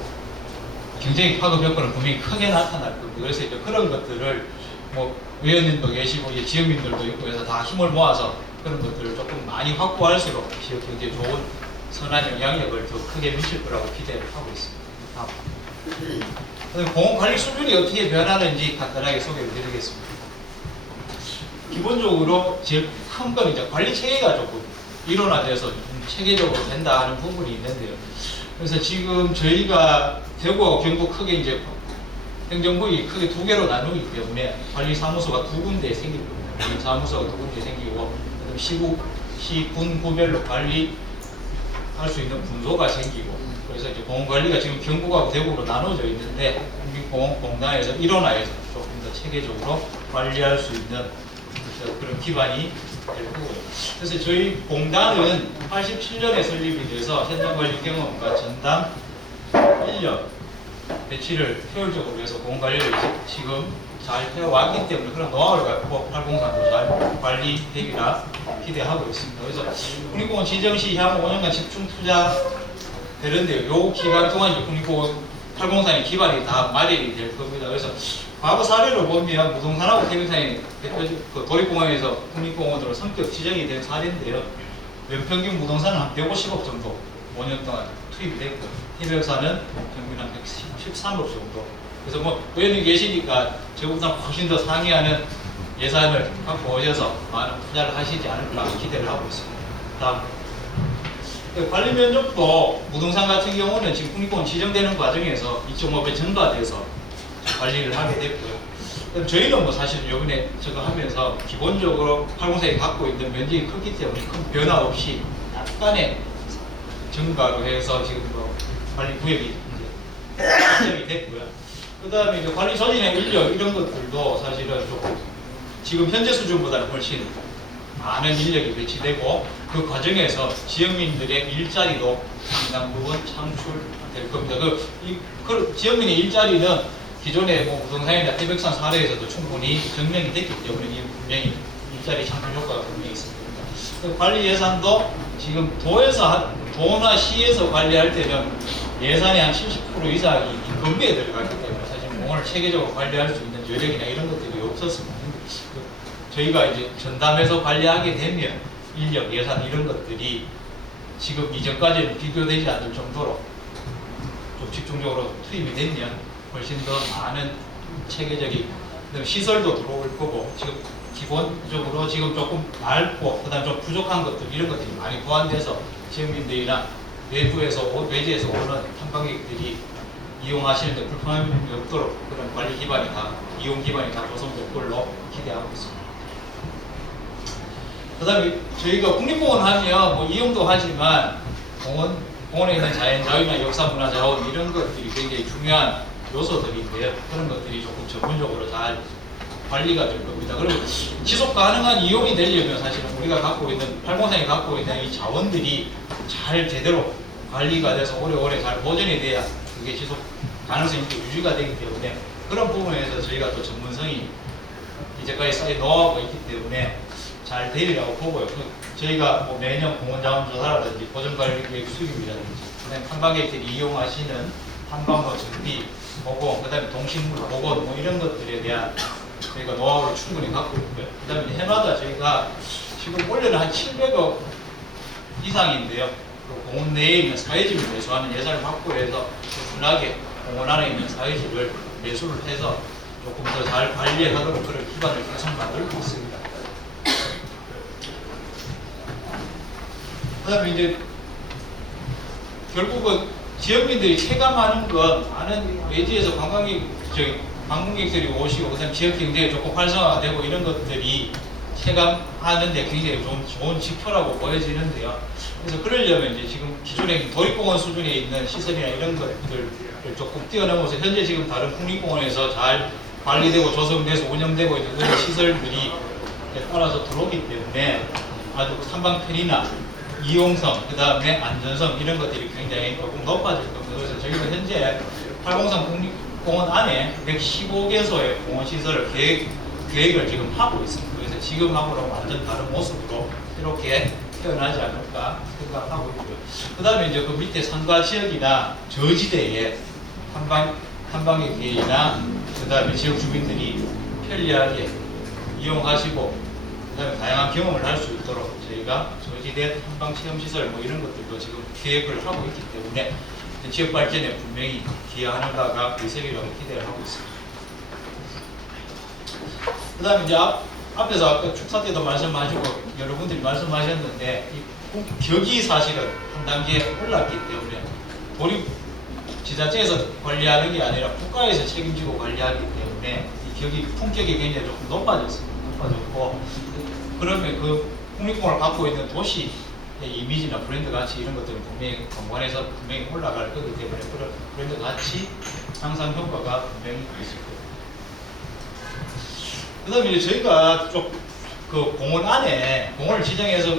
굉장히 파급 효과는 분명히 크게 나타날 겁니다. 그래서 이제 그런 것들을 뭐 의원님도 계시고 이제 지역민들도 있고 해서 다 힘을 모아서 그런 것들을 조금 많이 확보할수록 지역 경제에 좋은 선한 영향력을 더 크게 미칠 거라고 기대를 하고 있습니다. 공원 관리 수준이 어떻게 변하는지 간단하게 소개를 드리겠습니다. 기본적으로 제일 큰 건 이제 관리 체계가 조금 일원화돼서 체계적으로 된다 하는 부분이 있는데요. 그래서 지금 저희가 대구하고 경북 크게 이제 행정부이 크게 두 개로 나누기 때문에 관리사무소가 두 군데 생길 겁니다. 관리사무소가 두 군데 생기고 그다음 시군구별로 관리할 수 있는 분소가 생기고 그래서 이제 공원관리가 지금 경북하고 대구로 나눠져 있는데 국립공원공단에서 일원화해서 조금 더 체계적으로 관리할 수 있는 그런 기반이 될 거고요. 그래서 저희 공단은 87년에 설립이 돼서 현장관리 경험과 전담 인력 배치를 효율적으로 해서 공원관리를 지금 잘 해왔기 때문에 그런 노하우를 갖고 803도 잘 관리되리라 기대하고 있습니다. 그래서 국립공원 지정 시 향후 5년간 집중 투자 되는데요. 요 기간 동안 이제 국립공원 803의 기반이 다 마련이 될 겁니다. 그래서 과거 사례를 보면 무동산하고 태백산이 그 도립공원에서 국립공원으로 성격 지정이 된 사례인데요. 연평균 무동산은 한 150억 정도 5년 동안 투입이 됐고 태백산은 평균 한 113억 정도. 그래서 뭐 의원님 계시니까 저보다 훨씬 더 상회하는 예산을 갖고 오셔서 많은 투자를 하시지 않을까 기대를 하고 있습니다. 다음. 관리 면적도 무동산 같은 경우는 지금 국립공원 지정되는 과정에서 2.5배 증가돼서 관리를 하게 됐고요. 그럼 저희는 뭐 사실 이번에 저거 하면서 기본적으로 803이 갖고 있는 면적이 크기 때문에 큰 변화 없이 약간의 증가로 해서 지금 뭐 관리 구역이 이제 지정이 됐고요. 그 다음에 이제 관리 소진의 인력 이런 것들도 사실은 조금 지금 현재 수준보다는 훨씬 많은 인력이 배치되고 그 과정에서 지역민들의 일자리도 상당 부분 창출될 겁니다. 그 지역민의 일자리는 기존의 뭐 부동산이나 태백산 사례에서도 충분히 증명이 됐기 때문에 분명히 일자리 창출 효과가 분명히 있습니다. 그 관리 예산도 지금 도나 시에서 관리할 때는 예산의 한 70% 이상이 임금비에 들어가기 때문에 사실 공원을 체계적으로 관리할 수 있는 여력이나 이런 것들이 없었습니다. 저희가 이제 전담해서 관리하게 되면 인력, 예산 이런 것들이 지금 이전까지는 비교되지 않을 정도로 좀 집중적으로 투입이 되면 훨씬 더 많은 체계적인 시설도 들어올 거고 지금 기본적으로 지금 조금 낡고 그다음 좀 부족한 것들 이런 것들이 많이 보완돼서 지역민들이나 외지에서 오는 탐방객들이 이용하시는데 불편함이 없도록 그런 관리 기반이 다 이용 기반이 다 조성될 걸로 기대하고 있습니다. 그다음에 저희가 국립공원 하면 뭐 이용도 하지만 공원에 있는 자연자유나 역사문화 자원 이런 것들이 굉장히 중요한 요소들인데요. 그런 것들이 조금 전문적으로 잘 관리가 될 겁니다. 그리고 지속 가능한 이용이 되려면 사실은 우리가 갖고 있는 803이 갖고 있는 이 자원들이 잘 제대로 관리가 돼서 오래오래 잘 보존이 돼야 그게 지속 가능성이 있고 유지가 되기 때문에 그런 부분에서 저희가 또 전문성이 이제까지 쌓인 노하우가 있기 때문에 잘 되리라고 보고요. 저희가 뭐 매년 공원자원조사라든지 보존관리계획 수립이라든지 그다음에 탐방객들이 이용하시는 탐방로 정비, 보고 그다음에 동식물 보건 뭐 이런 것들에 대한 저희가 노하우를 충분히 갖고 있고요. 그다음에 해마다 저희가 지금 올해는 한 700억 이상인데요. 공원 내에 있는 사회지를 매수하는 예산을 확보해서 꾸준하게 공원 안에 있는 사회지를 매수를 해서 조금 더 잘 관리하도록 그런 기반을 개선하도록 있습니다. 그다음에 이제 결국은 지역민들이 체감하는 건 많은 외지에서 관광객들이 오시고 그다음 지역 경제에 조금 활성화가 되고 이런 것들이 체감하는데 굉장히 좋은 지표라고 보여지는데요. 그래서 그러려면 이제 지금 기존의 도립공원 수준에 있는 시설이나 이런 것들을 조금 뛰어넘어서 현재 지금 다른 국립공원에서 잘 관리되고 조성돼서 운영되고 있는 그런 시설들이 따라서 들어오기 때문에 아주 탐방편이나 이용성, 그 다음에 안전성 이런 것들이 굉장히 조금 높아질 겁니다. 그래서 저희가 현재 803 국립공원 안에 115개소의 공원시설을 계획을 지금 하고 있습니다. 그래서 지금하고는 완전 다른 모습으로 이렇게 태어나지 않을까 생각하고 있고요. 그 다음에 이제 그 밑에 산과 지역이나 저지대에 탐방의 기회나 그 다음에 지역 주민들이 편리하게 이용하시고 그 다음에 다양한 경험을 할 수 있도록 저희가 저지대 탐방 체험시설 뭐 이런 것들도 지금 계획을 하고 있기 때문에 지역 발전에 분명히 기여하는 바가 의색이라고 기대를 하고 있습니다. 그 다음에 이제 앞에서 아까 축사 때도 말씀하시고 여러분들이 말씀하셨는데 이 격이 사실은 한 단계 올랐기 때문에 도립 지자체에서 관리하는 게 아니라 국가에서 책임지고 관리하기 때문에 이 격이 품격이 굉장히 조금 높아졌고 그러면 그 국립공원을 갖고 있는 도시의 이미지나 브랜드 가치 이런 것들은 분명히 관광에서 분명히 올라갈 거기 때문에 그런 브랜드 가치 향상 효과가 분명히 있을 거예요. 그 다음에 이제 저희가 좀 그 공원 안에 공원을 지정해서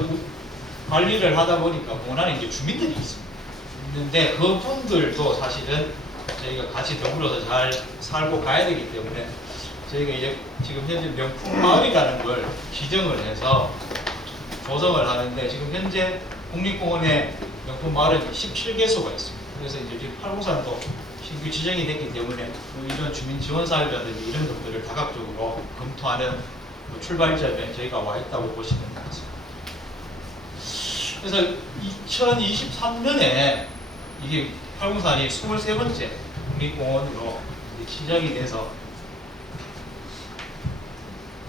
관리를 하다 보니까 공원 안에 이제 주민들이 있는데 그 분들도 사실은 저희가 같이 더불어서 잘 살고 가야 되기 때문에 저희가 이제 지금 현재 명품 마을이라는 걸 지정을 해서 조성을 하는데 지금 현재 국립공원에 명품 마을은 17개소가 있습니다. 그래서 이제 지금 팔공산도 신규 지정이 됐기 때문에 이런 주민 지원 사업이라든지 이런 것들을 다각적으로 검토하는 출발점에 저희가 와 있다고 보시면 되겠습니다. 그래서 2023년에 이게 팔공산이 23번째 국립공원으로 지정이 돼서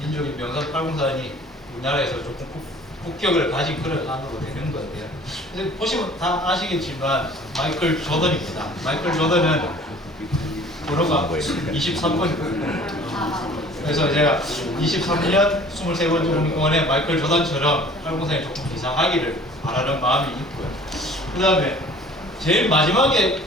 민족의 명산 팔공산이 우리나라에서 조금 국격을 가진 그런 안으로 되는 건데요. 그래서 보시면 다 아시겠지만 마이클 조던입니다. 마이클 조던은 번호가 23번. 그래서 제가 23년 23번째 국립공원에 마이클 조던처럼 팔공산이 조금 이상하기를 바라는 마음이 있고요. 그 다음에 제일 마지막에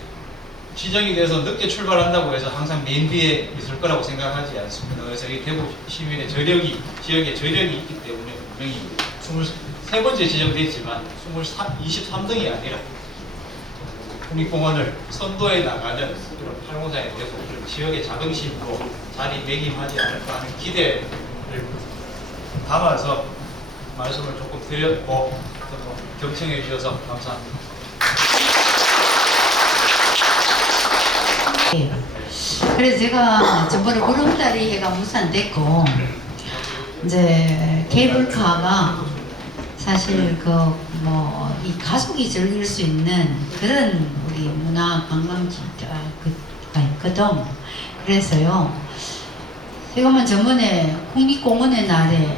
지정이 돼서 늦게 출발한다고 해서 항상 맨 뒤에 있을 거라고 생각하지 않습니다. 그래서 이 대구 시민의 지역의 저력이 있기 때문에 분명히 23번째 지정됐지만 23등이 아니라 국립공원을 선도해 나가는 그런 팔공산에 대해서 그런 지역의 자긍심으로 자리매김하지 않을까 하는 기대를 담아서 말씀을 조금 드렸고 경청해 주셔서 감사합니다. 그래서 제가 저번에 구름다리 해가 무산됐고 이제 케이블카가 사실 이 가속이 즐길 수 있는 그런 우리 문화 관광지가 있거든. 그래서요. 지금은 저번에 국립공원의 날에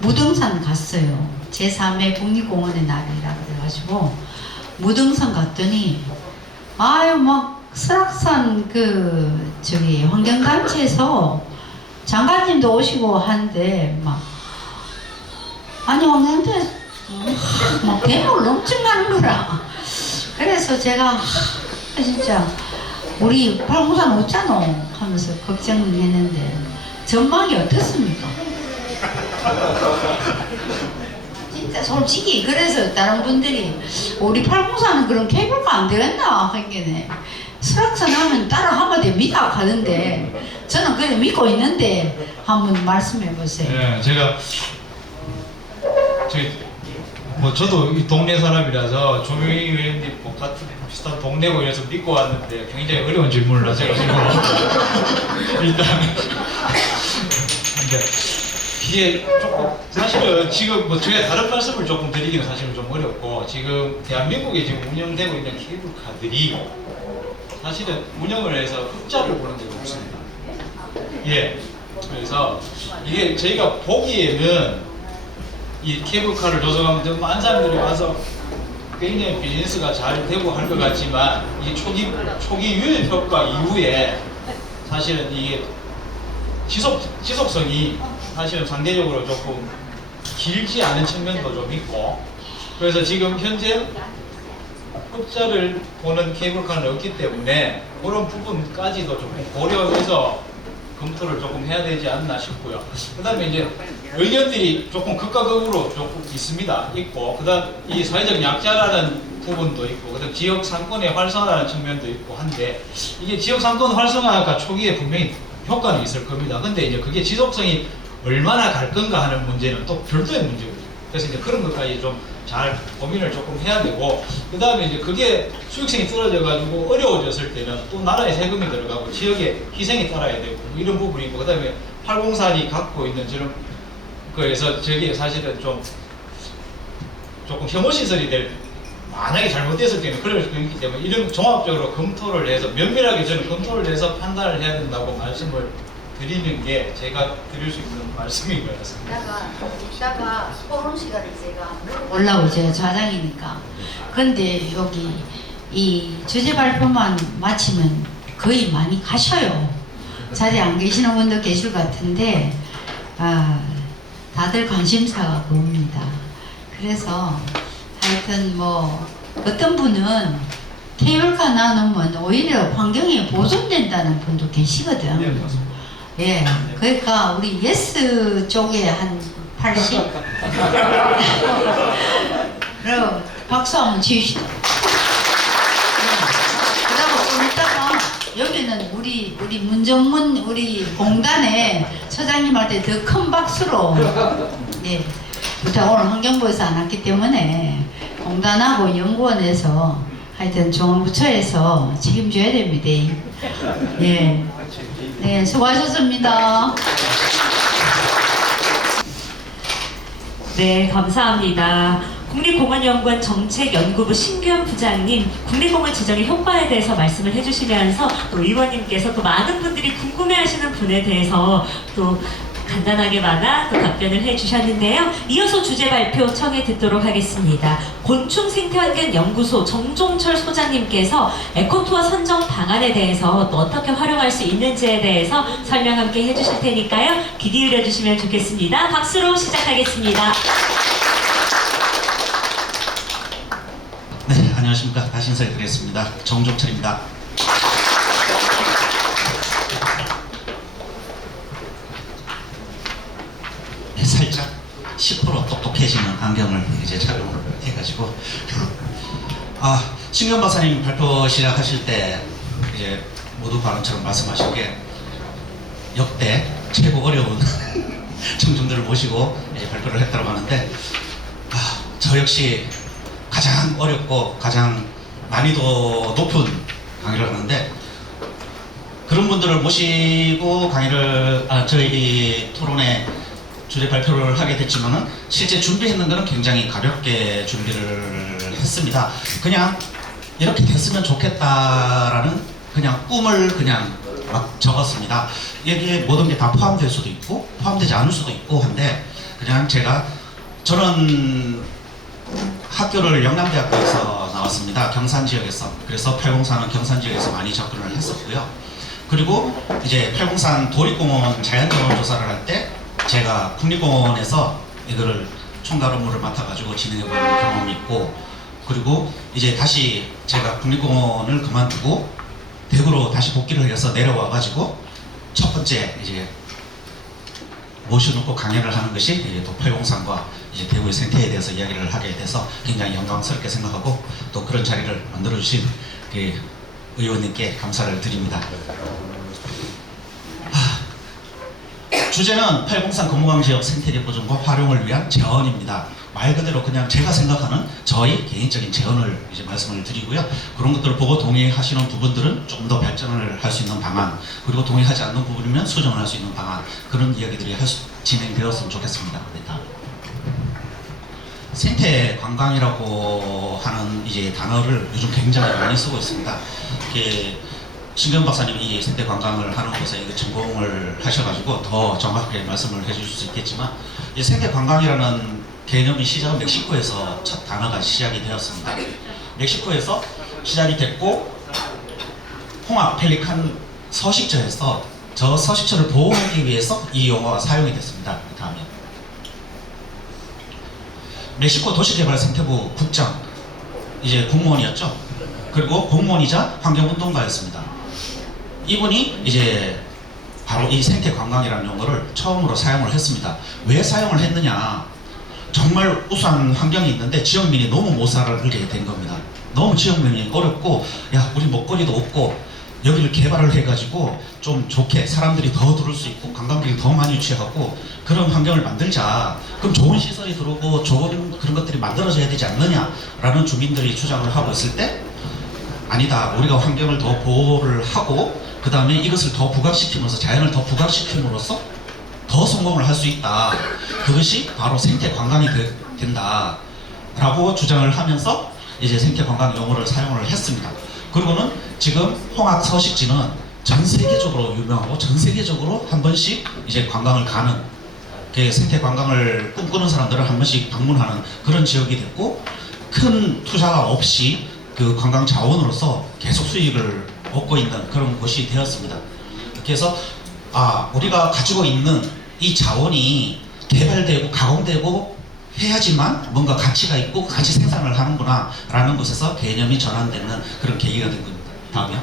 무등산 갔어요. 제3회 국립공원의 날이라 그래가지고 무등산 갔더니 아유 막 설악산 환경단체에서 장관님도 오시고 한데 막 아니 환경단체 막 대목을 엄청 가는 거라. 그래서 제가 진짜 우리 팔공산 없잖아 하면서 걱정했는데 전망이 어떻습니까? 진짜 솔직히 그래서 다른 분들이 우리 팔공산은 그런 케이블카 안 되겠나 하겠네. 설악산 하면 따라 하면 됩니다 하는데 저는 그래 믿고 있는데 한번 말씀해 보세요. 네, 제가 저도 이 동네 사람이라서 조명희 의원님 같은 비슷한 동네고 이래서 믿고 왔는데 굉장히 어려운 질문을 하셔서 일단 근데 이게 조금 사실은 지금 저희가 다른 말씀을 조금 드리기는 사실은 좀 어렵고 지금 대한민국에 지금 운영되고 있는 케이블카들이 사실은 운영을 해서 흑자를 보는 데가 없습니다. 예. 그래서 이게 저희가 보기에는 이 케이블카를 조성하면 좀 많은 사람들이 와서 굉장히 비즈니스가 잘 되고 할 것 같지만 이 초기 유연 효과 이후에 사실은 이게 지속성이 사실은 상대적으로 조금 길지 않은 측면도 좀 있고 그래서 지금 현재 흑자를 보는 케이블카는 없기 때문에 그런 부분까지도 조금 고려해서 검토를 조금 해야 되지 않나 싶고요. 그 다음에 이제 의견들이 조금 극과 극으로 조금 있고, 그 다음 이 사회적 약자라는 부분도 있고, 그 다음 지역 상권의 활성화라는 측면도 있고 한데, 이게 지역 상권 활성화가 초기에 분명히 효과는 있을 겁니다. 근데 이제 그게 지속성이 얼마나 갈 건가 하는 문제는 또 별도의 문제거든요. 그래서 이제 그런 것까지 좀 잘 고민을 조금 해야 되고, 그 다음에 이제 그게 수익성이 떨어져가지고 어려워졌을 때는 또 나라에 세금이 들어가고 지역의 희생이 따라야 되고 이런 부분이 있고, 그 다음에 803이 갖고 있는 저런 거에서 저게 사실은 좀 조금 혐오시설이 될, 만약에 잘못됐을 때는 그럴 수도 있기 때문에 이런 종합적으로 검토를 해서 면밀하게 저는 검토를 해서 판단을 해야 된다고 말씀을 드리는 게 제가 드릴 수 있는 말씀인 것 같습니다. 이따가 토론 시간에 제가 올라오죠. 좌장이니까. 근데 여기 이 주제 발표만 마치면 거의 많이 가셔요. 자리에 안 계시는 분도 계실 것 같은데 다들 관심사가 봅니다. 그래서 하여튼 뭐 어떤 분은 케이블카 나누면 오히려 환경이 보존된다는 분도 계시거든. 예, 그러니까 우리 예스 쪽에 한 80. 그리고 박수 한번 치우시다. 그러고 좀 이따가 여기는 우리 문정문 우리 공단에 처장님한테 더 큰 박수로 예, 부탁 오늘 환경부에서 안 왔기 때문에 공단하고 연구원에서 하여튼 중앙부처에서 책임져야 됩니다. 예. 네, 수고하셨습니다. 네, 감사합니다. 국립공원연구원 정책연구부 신규현 부장님, 국립공원 지정의 효과에 대해서 말씀을 해주시면서 또 의원님께서 또 많은 분들이 궁금해하시는 분에 대해서 또 간단하게마다 또 답변을 해주셨는데요. 이어서 주제 발표 청해 듣도록 하겠습니다. 곤충생태환경연구소 정종철 소장님께서 에코투어 선정 방안에 대해서 또 어떻게 활용할 수 있는지에 대해서 설명 함께 해주실 테니까요. 귀 기울여 주시면 좋겠습니다. 박수로 시작하겠습니다. 네, 안녕하십니까. 다시 인사드리겠습니다. 정종철입니다. 살짝 10% 똑똑해지는 안경을 이제 착용을 해가지고 신경 박사님 발표 시작하실 때 이제 모두 발언처럼 말씀하신 게 역대 최고 어려운 청중들을 모시고 이제 발표를 했다고 하는데 저 역시 가장 어렵고 가장 난이도 높은 강의를 하는데 그런 분들을 모시고 강의를 저희 토론에 주제 발표를 하게 됐지만은 실제 준비했는 거는 굉장히 가볍게 준비를 했습니다. 그냥 이렇게 됐으면 좋겠다라는 그냥 꿈을 그냥 막 적었습니다. 여기에 모든 게 다 포함될 수도 있고 포함되지 않을 수도 있고 한데 그냥 저는 학교를 영남대학교에서 나왔습니다. 경산 지역에서. 그래서 803은 경산 지역에서 많이 접근을 했었고요. 그리고 이제 803 도립공원 자연정원 조사를 할 때 제가 국립공원에서 이거를 총괄 업무를 맡아가지고 진행해보는 경험이 있고, 그리고 이제 다시 제가 국립공원을 그만두고 대구로 다시 복귀를 해서 내려와가지고 첫 번째 이제 모셔놓고 강연을 하는 것이 이제 또 803과 이제 대구의 생태에 대해서 이야기를 하게 돼서 굉장히 영광스럽게 생각하고 또 그런 자리를 만들어주신 그 의원님께 감사를 드립니다. 주제는 803 검무강 지역 생태계 보존과 활용을 위한 제언입니다. 말 그대로 그냥 제가 생각하는 저희 개인적인 제언을 이제 말씀을 드리고요. 그런 것들을 보고 동의하시는 부분들은 좀 더 발전을 할 수 있는 방안, 그리고 동의하지 않는 부분이면 수정을 할 수 있는 방안, 그런 이야기들이 진행되었으면 좋겠습니다. 네, 다음. 생태 관광이라고 하는 이제 단어를 요즘 굉장히 많이 쓰고 있습니다. 신경 박사님이 이 생태 관광을 하는 곳에 이거 전공을 하셔가지고 더 정확하게 말씀을 해주실 수 있겠지만, 이 생태 관광이라는 개념이 시작은 멕시코에서 첫 단어가 시작이 되었습니다. 멕시코에서 시작이 됐고, 홍합 펠리칸 서식처에서 저 서식처를 보호하기 위해서 이 용어가 사용이 됐습니다. 그 다음에 멕시코 도시개발생태부 국장, 이제 공무원이었죠. 그리고 공무원이자 환경운동가였습니다. 이분이 이제 바로 이 생태관광이라는 용어를 처음으로 사용을 했습니다. 왜 사용을 했느냐, 정말 우수한 환경이 있는데 지역민이 너무 못 살게 된 겁니다. 너무 지역민이 어렵고, 야 우리 먹거리도 없고 여기를 개발을 해가지고 좀 좋게 사람들이 더 들을 수 있고 관광객이 더 많이 유치하고 그런 환경을 만들자. 그럼 좋은 시설이 들어오고 좋은 그런 것들이 만들어져야 되지 않느냐라는 주민들이 주장을 하고 있을 때 아니다. 우리가 환경을 더 보호를 하고 그 다음에 이것을 더 부각시키면서 자연을 더 부각시킴으로써 더 성공을 할 수 있다. 그것이 바로 생태 관광이 된다. 라고 주장을 하면서 이제 생태 관광 용어를 사용을 했습니다. 그리고는 지금 홍학 서식지는 전 세계적으로 유명하고 전 세계적으로 한 번씩 이제 관광을 가는 그 생태 관광을 꿈꾸는 사람들은 한 번씩 방문하는 그런 지역이 됐고 큰 투자가 없이 그 관광 자원으로서 계속 수익을 얻고 있는 그런 곳이 되었습니다. 그래서 우리가 가지고 있는 이 자원이 개발되고 가공되고 해야지만 뭔가 가치가 있고 같이 생산을 하는구나 라는 곳에서 개념이 전환되는 그런 계기가 된 겁니다. 다음이요.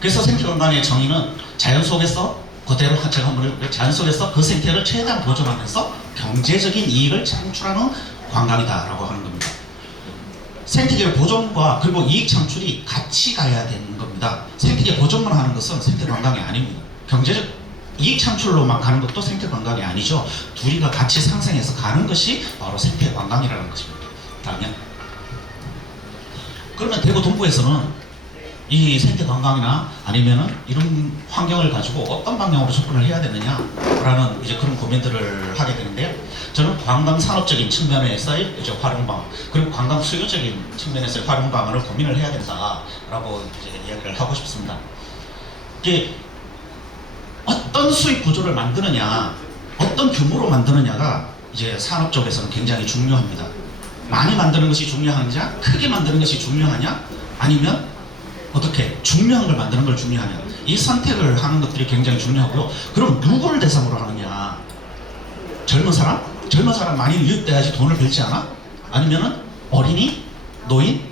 그래서 생태관광의 정의는 자연 속에서 그대로 제가 한번 자연 속에서 그 생태를 최대한 보존하면서 경제적인 이익을 창출하는 관광이다 라고 하는 겁니다. 생태계 보존과 그리고 이익 창출이 같이 가야 되는 겁니다. 생태계 보존만 하는 것은 생태관광이 아닙니다. 경제적 이익 창출로만 가는 것도 생태관광이 아니죠. 둘이가 같이 상생해서 가는 것이 바로 생태관광이라는 것입니다. 다음에 그러면 대구 동구에서는 이 생태관광이나 아니면은 이런 환경을 가지고 어떤 방향으로 접근을 해야 되느냐라는 이제 그런 고민들을 하게 되는데요. 저는 관광 산업적인 측면에서의 이제 활용방 그리고 관광 수요적인 측면에서의 활용방안을 고민을 해야 된다라고 이제 이야기를 하고 싶습니다. 이게 어떤 수익 구조를 만드느냐, 어떤 규모로 만드느냐가 이제 산업 쪽에서는 굉장히 중요합니다. 많이 만드는 것이 중요하냐, 크게 만드는 것이 중요하냐, 아니면 어떻게 중요한 걸 만드는 걸 중요하냐. 이 선택을 하는 것들이 굉장히 중요하고요. 그럼 누구를 대상으로 하느냐? 젊은 사람? 젊은 사람 많이 유입돼야지 돈을 벌지 않아? 아니면은 어린이? 노인?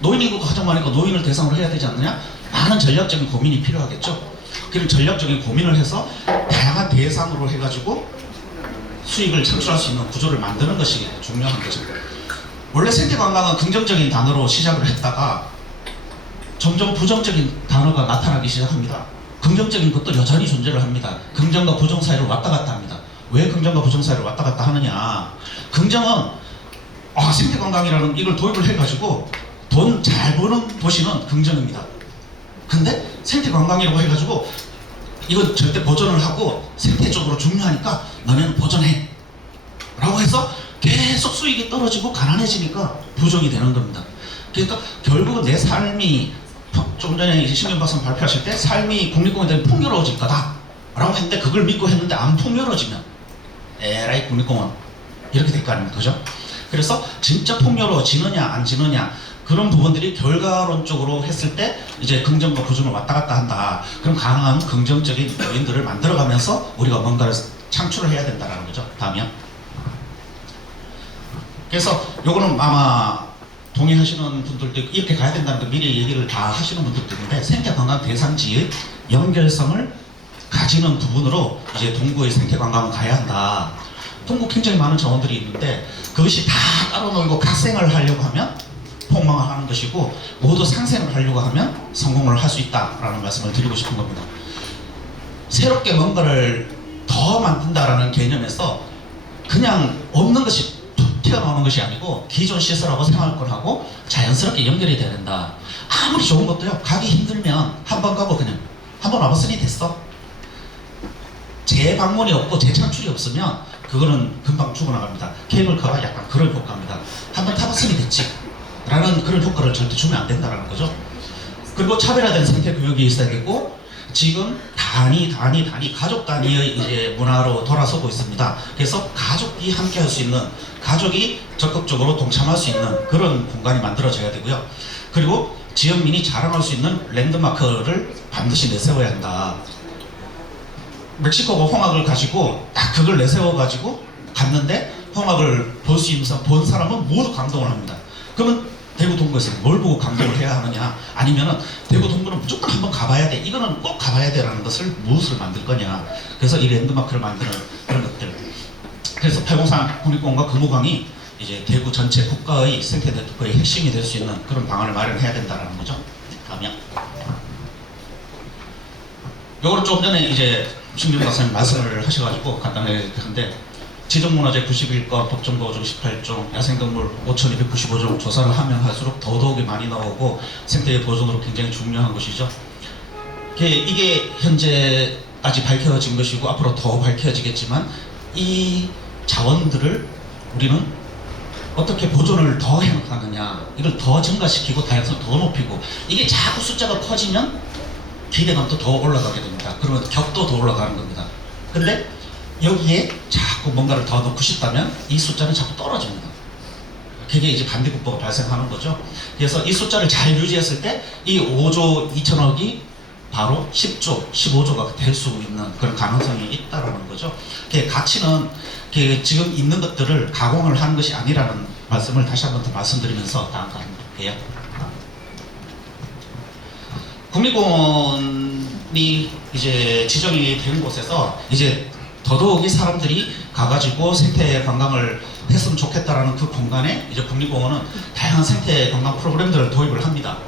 노인이 가장 많으니까 노인을 대상으로 해야 되지 않느냐? 많은 전략적인 고민이 필요하겠죠. 그런 전략적인 고민을 해서 다양한 대상으로 해가지고 수익을 창출할 수 있는 구조를 만드는 것이 중요한 거죠. 원래 생태관광은 긍정적인 단어로 시작을 했다가 점점 부정적인 단어가 나타나기 시작합니다. 긍정적인 것도 여전히 존재를 합니다. 긍정과 부정 사이를 왔다 갔다 합니다. 왜 긍정과 부정 사이를 왔다 갔다 하느냐? 긍정은 생태관광이라는 이걸 도입을 해가지고 돈 잘 버는 도시는 긍정입니다. 근데 생태관광이라고 해가지고 이건 절대 보존을 하고 생태적으로 중요하니까 너네는 보존해 라고 해서 계속 수익이 떨어지고 가난해지니까 부정이 되는 겁니다. 그러니까 결국은 내 삶이 좀 전에 이제 신경 박사님 발표하실 때 삶이 국립공원에 대한 풍요로워질 거다 라고 했는데 그걸 믿고 했는데 안 풍요로워지면 에라이 국립공원 이렇게 될 거 아닙니까? 그죠? 그래서 진짜 풍요로워지느냐 안 지느냐 그런 부분들이 결과론적으로 했을 때 이제 긍정과 부정을 왔다 갔다 한다. 그럼 가능한 긍정적인 요인들을 만들어가면서 우리가 뭔가를 창출을 해야 된다는 거죠. 다음이요. 그래서 요거는 아마 동의하시는 분들도 이렇게 가야 된다는 거 미리 얘기를 다 하시는 분들도 있는데 생태관광 대상지의 연결성을 가지는 부분으로 이제 동구의 생태관광은 가야 한다. 동구 굉장히 많은 자원들이 있는데 그것이 다 따로 놀고 각생을 하려고 하면 폭망을 하는 것이고 모두 상생을 하려고 하면 성공을 할 수 있다라는 말씀을 드리고 싶은 겁니다. 새롭게 뭔가를 더 만든다라는 개념에서 그냥 없는 것이 툭 튀어나오는 것이 아니고 기존 시설하고 생활권하고 자연스럽게 연결이 돼야 된다. 아무리 좋은 것도요 가기 힘들면 한 번 가고 그냥 한 번 와봤으니 됐어. 재방문이 없고 재창출이 없으면 그거는 금방 죽어나갑니다. 케이블카가 약간 그런 효과입니다. 한 번 타봤으니 됐지 라는 그런 효과를 절대 주면 안 된다는 거죠. 그리고 차별화된 생태 교육이 있어야 되고 지금 단위 가족 단위의 이제 문화로 돌아서고 있습니다. 그래서 가족이 함께 할 수 있는 가족이 적극적으로 동참할 수 있는 그런 공간이 만들어져야 되고요. 그리고 지역민이 자랑할 수 있는 랜드마크를 반드시 내세워야 한다. 멕시코가 홍학을 가지고 딱 그걸 내세워 가지고 갔는데 홍학을 볼 수 있는 본 사람은 모두 감동을 합니다. 그러면 대구 동구에서 뭘 보고 감동을 해야 하느냐, 아니면은 대구 동구는 무조건 한번 가봐야 돼, 이거는 꼭 가봐야 돼라는 것을 무엇을 만들 거냐. 그래서 이 랜드마크를 만드는 그런 것들. 그래서 803 국립공원과 금호강이 이제 대구 전체 국가의 생태 네트워크의 핵심이 될 수 있는 그런 방안을 마련해야 된다는 거죠. 다음이요. 요거는 좀 전에 이제 신경 박사님 말씀을 하셔가지고 간단하게 한데 지정문화재 91건, 법정보호종 18종, 야생동물 5295종 조사를 하면 할수록 더더욱이 많이 나오고 생태계 보존으로 굉장히 중요한 것이죠. 이게 현재까지 밝혀진 것이고 앞으로 더 밝혀지겠지만 이 자원들을 우리는 어떻게 보존을 더 해나가느냐, 이걸 더 증가시키고 다양성을 더 높이고, 이게 자꾸 숫자가 커지면 기대감도 더 올라가게 됩니다. 그러면 격도 더 올라가는 겁니다. 근데 여기에 자꾸 뭔가를 더 넣고 싶다면 이 숫자는 자꾸 떨어집니다. 그게 이제 반대국보가 발생하는 거죠. 그래서 이 숫자를 잘 유지했을 때 이 5조 2천억이 바로 10조, 15조가 될 수 있는 그런 가능성이 있다는 거죠. 가치는 지금 있는 것들을 가공을 하는 것이 아니라는 말씀을 다시 한 번 더 말씀드리면서 다음 거 볼게요. 국립공원이 이제 지정이 된 곳에서 이제 더더욱이 사람들이 가가지고 생태 관광을 했으면 좋겠다라는 그 공간에 이제 국립공원은 다양한 생태 관광 프로그램들을 도입을 합니다.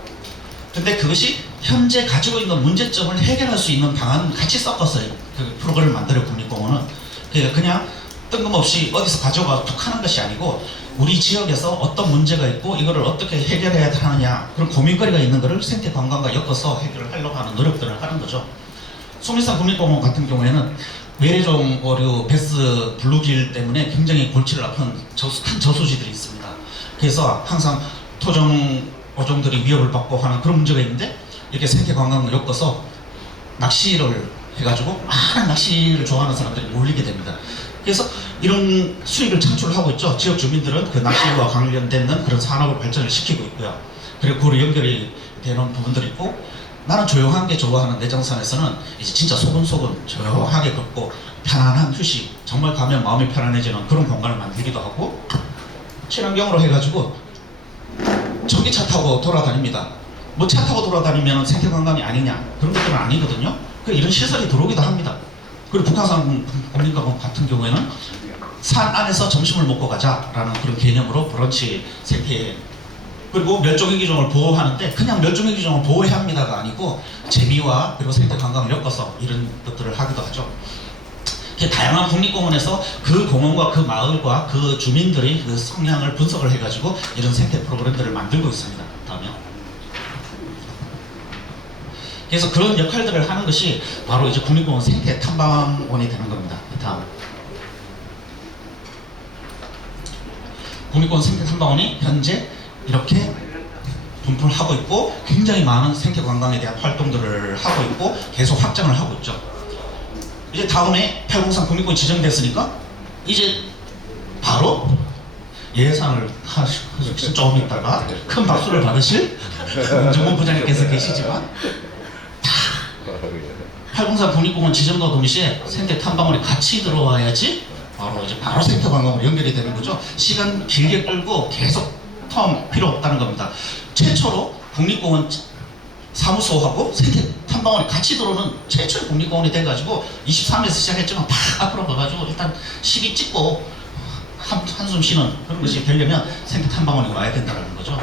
근데 그것이 현재 가지고 있는 문제점을 해결할 수 있는 방안을 같이 섞었어요. 그 프로그램을 만들어 국립공원은 그냥 뜬금없이 어디서 가져가 툭 하는 것이 아니고 우리 지역에서 어떤 문제가 있고 이거를 어떻게 해결해야 하느냐 그런 고민거리가 있는 것을 생태 관광과 엮어서 해결을 하려고 하는 노력들을 하는 거죠. 속리산 국립공원 같은 경우에는 외래종 어류 베스 블루길 때문에 굉장히 골치를 아픈 큰 저수지들이 있습니다. 그래서 항상 토종 어종들이 위협을 받고 하는 그런 문제가 있는데 이렇게 생태 관광을 엮어서 낚시를 해가지고 많은 낚시를 좋아하는 사람들이 몰리게 됩니다. 그래서 이런 수익을 창출하고 있죠. 지역 주민들은 그 낚시와 관련된 그런 산업을 발전을 시키고 있고요. 그리고 그로 연결이 되는 부분들이 있고, 나는 조용한 게 좋아하는 내장산에서는 이제 진짜 소근소근 조용하게 걷고 편안한 휴식, 정말 가면 마음이 편안해지는 그런 공간을 만들기도 하고, 친환경으로 해가지고 전기차 타고 돌아다닙니다. 뭐 차 타고 돌아다니면 생태관광이 아니냐, 그런 것들은 아니거든요. 이런 시설이 들어오기도 합니다. 그리고 북한산 국립공원 같은 경우에는 산 안에서 점심을 먹고 가자라는 그런 개념으로 브런치 생태, 그리고 멸종위기 종을 보호하는데 그냥 멸종위기 종을 보호해야 합니다가 아니고 재미와 그리고 생태 관광을 엮어서 이런 것들을 하기도 하죠. 다양한 국립공원에서 그 공원과 그 마을과 그 주민들의 그 성향을 분석을 해가지고 이런 생태 프로그램들을 만들고 있습니다. 다음이요. 그래서 그런 역할들을 하는 것이 바로 이제 국립공원 생태 탐방원이 되는 겁니다. 다음. 국립공원 생태 탐방원이 현재 이렇게 분포를 하고 있고 굉장히 많은 생태 관광에 대한 활동들을 하고 있고 계속 확장을 하고 있죠. 이제 다음에 803 국립공원이 지정됐으니까 이제 바로 예산을 하실 좀 있다가 큰 박수를 받으실 정문 부장님께서 계시지만 803 국립공원 지정과 동시에 생태 탐방원이 같이 들어와야지 바로 생태 관광으로 연결이 되는 거죠. 시간 길게 끌고 계속 필요 없다는 겁니다. 최초로 국립공원 사무소하고 생태 탐방원이 같이 들어오는 최초의 국립공원이 돼가지고 23에서 시작했지만 팍 앞으로 가가지고 일단 시기 찍고 한숨 쉬는 그런 것이 되려면 생태 탐방원이 와야 된다는 거죠.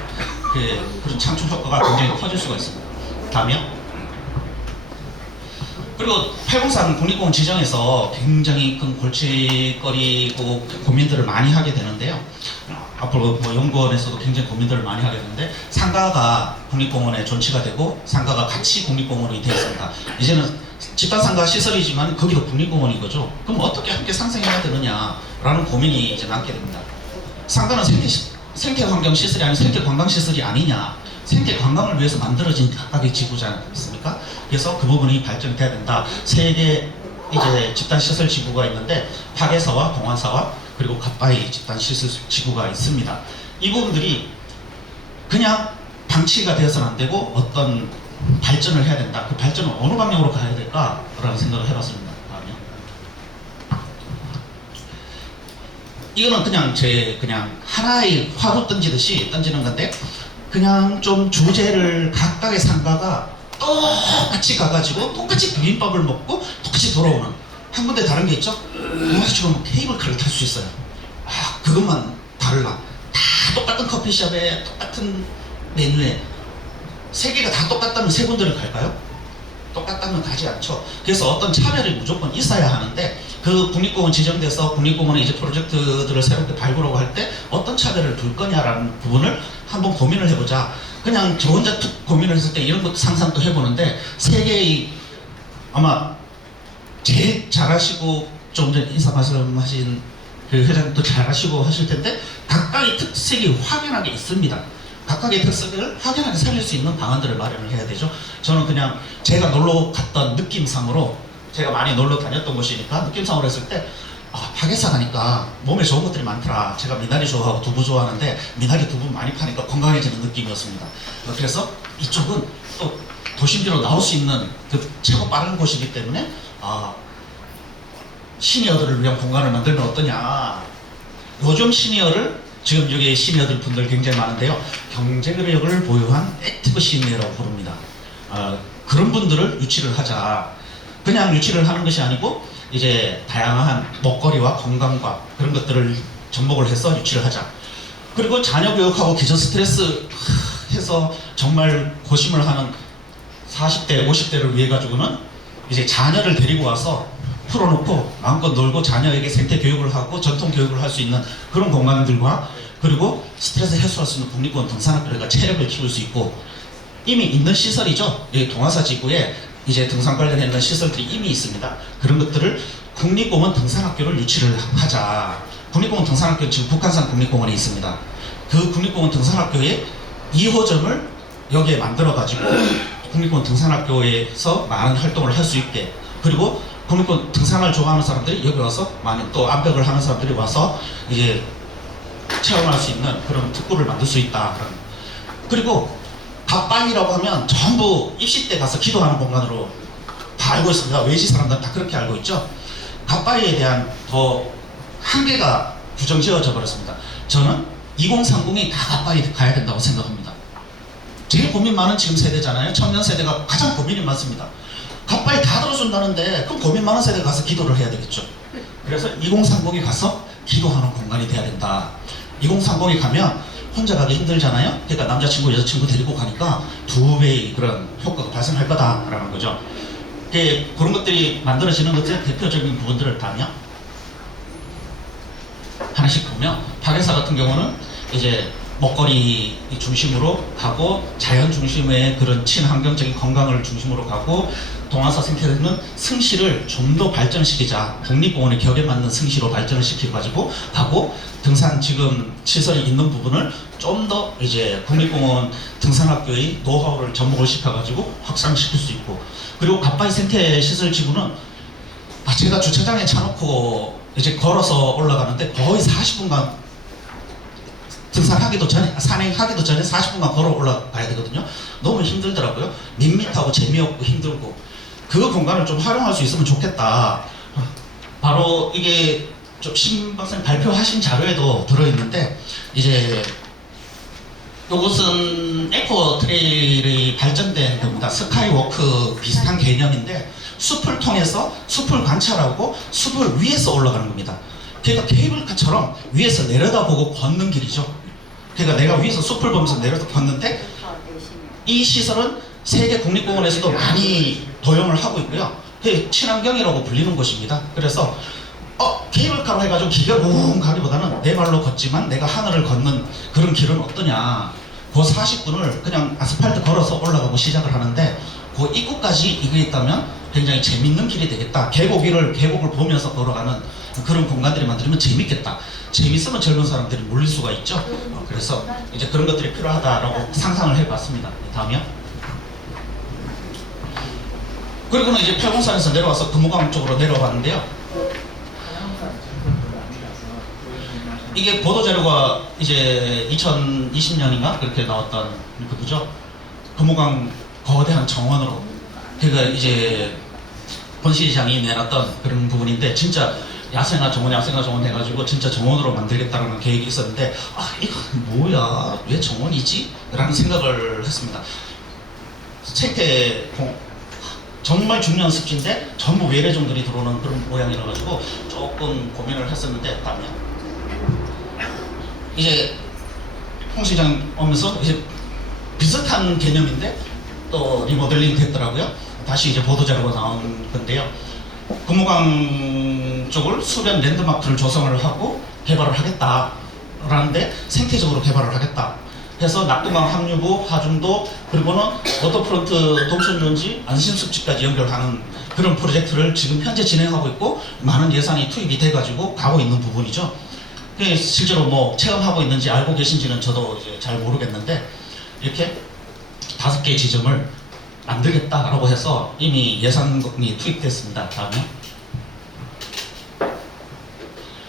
그런 창출 효과가 굉장히 커질 수가 있습니다. 다음이요. 그리고 803 국립공원 지정에서 굉장히 큰 골칫거리고 고민들을 많이 하게 되는데요. 앞으로 뭐 연구원에서도 굉장히 고민들을 많이 하게 되는데, 상가가 국립공원에 존치가 되고 상가가 같이 국립공원이 되었습니다. 이제는 집단상가 시설이지만 거기도 국립공원인 거죠. 그럼 어떻게 함께 상생해야 되느냐라는 고민이 이제 남게 됩니다. 상가는 생태환경시설이 아닌 생태관광시설이 아니냐, 생태관광을 위해서 만들어진 각각의 지구지 않습니까? 그래서 그 부분이 발전이 돼야 된다. 세 개 이제 집단시설 지구가 있는데 파괴사와 동안사와 그리고 갓바위 집단시설 지구가 있습니다. 이 부분들이 그냥 방치가 되어서는 안 되고 어떤 발전을 해야 된다. 그 발전은 어느 방향으로 가야 될까라는 생각을 해봤습니다. 다음이요. 이거는 그냥 하나의 화로 던지듯이 던지는 건데, 그냥 좀 주제를 각각의 상가가 똑같이 가가지고 똑같이 비빔밥을 먹고 똑같이 돌아오는, 한 군데 다른 게 있죠? 지금 케이블카를 탈 수 있어요. 그것만 달라. 다 똑같은 커피숍에 똑같은 메뉴에 세 개가 다 똑같다면 세 군데를 갈까요? 똑같다면 가지 않죠. 그래서 어떤 차별이 무조건 있어야 하는데 그 국립공원 지정돼서 국립공원에 이제 프로젝트들을 새롭게 발굴하고 할 때 어떤 차별을 둘 거냐라는 부분을 한번 고민을 해보자. 그냥 저 혼자 툭 고민을 했을 때 이런 것도 상상도 해보는데 세계의 아마 제일 잘하시고 좀 전에 인사 말씀하신 그 회장님도 잘하시고 하실 텐데 각각의 특색이 확연하게 있습니다. 각각의 특색을 확연하게 살릴 수 있는 방안들을 마련을 해야 되죠. 저는 그냥 제가 놀러 갔던 느낌상으로 제가 많이 놀러 다녔던 곳이니까 느낌상으로 했을 때 파괴사 가니까 몸에 좋은 것들이 많더라. 제가 미나리 좋아하고 두부 좋아하는데 미나리 두부 많이 파니까 건강해지는 느낌이었습니다. 그래서 이쪽은 또 도심지로 나올 수 있는 그 최고 빠른 곳이기 때문에 시니어들을 위한 공간을 만들면 어떠냐. 요즘 시니어를 지금 여기 시니어들 분들 굉장히 많은데요. 경제력을 보유한 액티브 시니어라고 부릅니다. 그런 분들을 유치를 하자. 그냥 유치를 하는 것이 아니고 이제 다양한 먹거리와 건강과 그런 것들을 접목을 해서 유치를 하자. 그리고 자녀 교육하고 기저 스트레스 해서 정말 고심을 하는 40대, 50대를 위해 가지고는 이제 자녀를 데리고 와서 풀어놓고 마음껏 놀고 자녀에게 생태 교육을 하고 전통 교육을 할 수 있는 그런 공간들과 그리고 스트레스 해소할 수 있는 국립공원 등산학교가 체력을 키울 수 있고 이미 있는 시설이죠. 이 동화사 지구에 이제 등산 관련된 시설들이 이미 있습니다. 그런 것들을 국립공원 등산학교를 유치를 하자. 국립공원 등산학교는 지금 북한산 국립공원에 있습니다. 그 국립공원 등산학교에 2호점을 여기에 만들어가지고 국립공원 등산학교에서 많은 활동을 할 수 있게 그리고 국립공원 등산을 좋아하는 사람들이 여기 와서 많은 또 암벽을 하는 사람들이 와서 이제 체험할 수 있는 그런 특구를 만들 수 있다. 그리고 갓바위라고 하면 전부 입시 때 가서 기도하는 공간으로 다 알고 있습니다. 외지 사람들은 다 그렇게 알고 있죠. 갓바위에 대한 더 한계가 규정지어져 버렸습니다. 저는 2030이 다 갓바위 가야 된다고 생각합니다. 제일 고민 많은 지금 세대잖아요. 청년 세대가 가장 고민이 많습니다. 갓바위 다 들어준다는데 그럼 고민 많은 세대가 가서 기도를 해야 되겠죠. 그래서 2030이 가서 기도하는 공간이 돼야 된다. 2030이 가면 혼자 가기 힘들잖아요. 그러니까 남자친구, 여자친구 데리고 가니까 2배의 그런 효과가 발생할 거다라는 거죠. 그런 것들이 만들어지는 것의 대표적인 부분들을 다면 하나씩 보면 파괴사 같은 경우는 이제 먹거리 중심으로 가고 자연 중심의 그런 친환경적인 건강을 중심으로 가고 동화사 생태는 승시를 좀 더 발전시키자. 국립공원의 격에 맞는 승시로 발전을 시켜가지고 가고 등산 지금 시설이 있는 부분을 좀 더 이제 국립공원 등산학교의 노하우를 접목을 시켜가지고 확산시킬 수 있고 그리고 갓바위 생태 시설 지구는 제가 주차장에 차놓고 이제 걸어서 올라가는데 거의 40분간 등산하기도 전에 산행하기도 전에 40분간 걸어 올라가야 되거든요. 너무 힘들더라고요. 밋밋하고 재미없고 힘들고 그 공간을 좀 활용할 수 있으면 좋겠다. 바로 이게 좀 신박사님 발표하신 자료에도 들어있는데 이제 이것은 에코 트레일이 발전된 겁니다. 스카이워크 비슷한 개념인데 숲을 통해서 숲을 관찰하고 숲을 위에서 올라가는 겁니다. 그러니까 케이블카처럼 위에서 내려다보고 걷는 길이죠. 그러니까 내가 위에서 숲을 보면서 내려다 걷는데 이 시설은 세계 국립공원에서도 많이 도용을 하고 있고요. 친환경이라고 불리는 곳입니다. 그래서 케이블카로 해가지고 길을 웅 가기보다는 내 발로 걷지만 내가 하늘을 걷는 그런 길은 어떠냐. 그 40분을 그냥 아스팔트 걸어서 올라가고 시작을 하는데 그 입구까지 이게 있다면 굉장히 재밌는 길이 되겠다. 계곡을 보면서 걸어가는 그런 공간들이 만들면 재밌겠다. 재밌으면 젊은 사람들이 몰릴 수가 있죠. 그래서 이제 그런 것들이 필요하다라고 상상을 해봤습니다. 다음이요. 그리고는 이제 팔공산에서 내려와서 금호강 쪽으로 내려왔는데요. 이게 보도자료가 이제 2020년인가 그렇게 나왔던 그거죠. 금호강 거대한 정원으로 그러니까 이제 본시장이 내놨던 그런 부분인데 진짜 야생화 정원 해가지고 진짜 정원으로 만들겠다는 계획이 있었는데 이거 뭐야 왜 정원이지? 라는 생각을 했습니다. 생태 정말 중요한 습지인데 전부 외래종들이 들어오는 그런 모양이라 가지고 조금 고민을 했었는데 다음에 이제 홍 시장 오면서 이제 비슷한 개념인데 또 리모델링 됐더라고요. 다시 이제 보도자료가 나온 건데요. 금호강 쪽을 수변 랜드마크를 조성을 하고 개발을 하겠다라는데 생태적으로 개발을 하겠다 해서 낙동강 합류부, 하중도, 그리고는 워터프론트 동천유원지 안심습지까지 연결하는 그런 프로젝트를 지금 현재 진행하고 있고 많은 예산이 투입이 돼가지고 가고 있는 부분이죠. 실제로 뭐 체험하고 있는지 알고 계신지는 저도 이제 잘 모르겠는데 이렇게 5개 지점을 만들겠다라고 해서 이미 예산이 투입됐습니다. 다음에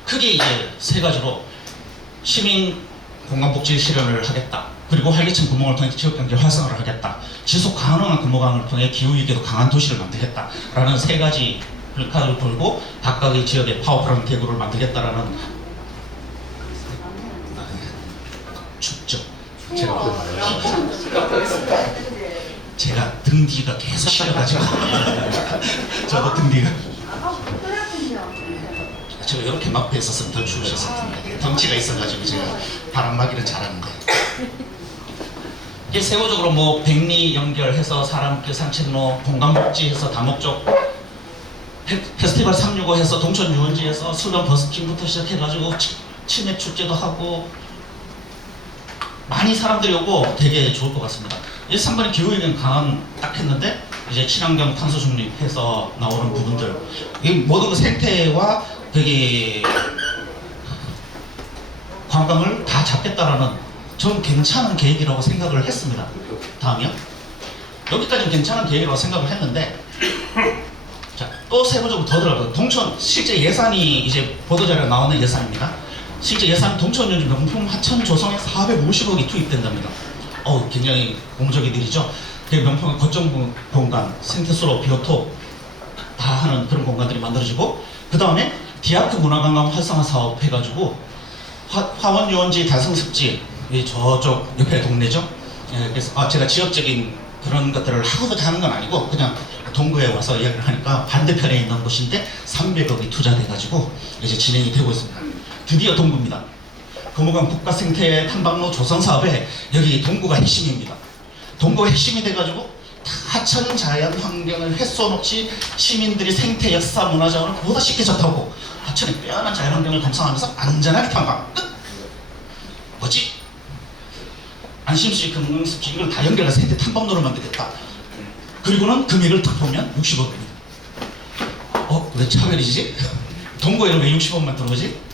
크게 이제 3가지로 시민 공간복지 실현을 하겠다. 그리고 활기찬 구멍을 통해 지역경제 활성화를 하겠다. 지속 가능한 금호강을 통해 기후위기에도 강한 도시를 만들겠다. 라는 3가지 글카를 걸고 각각의 지역에 파워풀한 대구를 만들겠다라는 춥죠. 제가 등 뒤가 계속 시려가지고 저도 등 뒤가 제가 이렇게 막혀 있었으면 더 추우셨을 텐데 덩치가 있어가지고 제가 바람막이를 잘하는데 이게 세부적으로 뭐 백리 연결해서 사람길 산책로 공간복지해서 다목적 페스티벌 365 해서 동천 유원지에서 수변 버스킹부터 시작해가지고 치맥 축제도 하고 많이 사람들이 오고 되게 좋을 것 같습니다. 3번에 기후위기는 강한 딱 했는데 이제 친환경 탄소 중립해서 나오는 부분들 이 모든 그 생태와 되게 관광을 다 잡겠다라는 좀 괜찮은 계획이라고 생각을 했습니다. 다음이요. 여기까지는 괜찮은 계획이라고 생각을 했는데 자, 또 세부적으로 더 들어가요. 동천 실제 예산이 이제 보도자료에 나오는 예산입니다. 실제 예산 동천유원지 명품 하천 조성에 450억이 투입된답니다. 굉장히 공적인 일이죠. 명품 거점 공간, 생태수로 비오톱 다 하는 그런 공간들이 만들어지고 그 다음에 디아크 문화관광 활성화 사업 해가지고 화원유원지 달성습지 저쪽 옆에 동네죠. 그래서 제가 지역적인 그런 것들을 하고자 하는 건 아니고 그냥 동구에 와서 이야기를 하니까 반대편에 있는 곳인데 300억이 투자돼가지고 이제 진행이 되고 있습니다. 드디어 동구입니다. 금호강 국가생태 탐방로 조성 사업에 여기 동구가 핵심입니다. 동구가 핵심이 돼가지고 하천 자연 환경을 훼손 없이 시민들이 생태 역사 문화자원을 보다 쉽게 접하고 하천의 빼어난 자연 환경을 감상하면서 안전하게 탐방 끝! 뭐지? 안심시 금강습지 이걸 다 연결해서 생태 탐방로를 만들겠다. 그리고는 금액을 딱 보면 60억입니다. 왜 차별이지? 동구에는 왜 60억만 들어오지?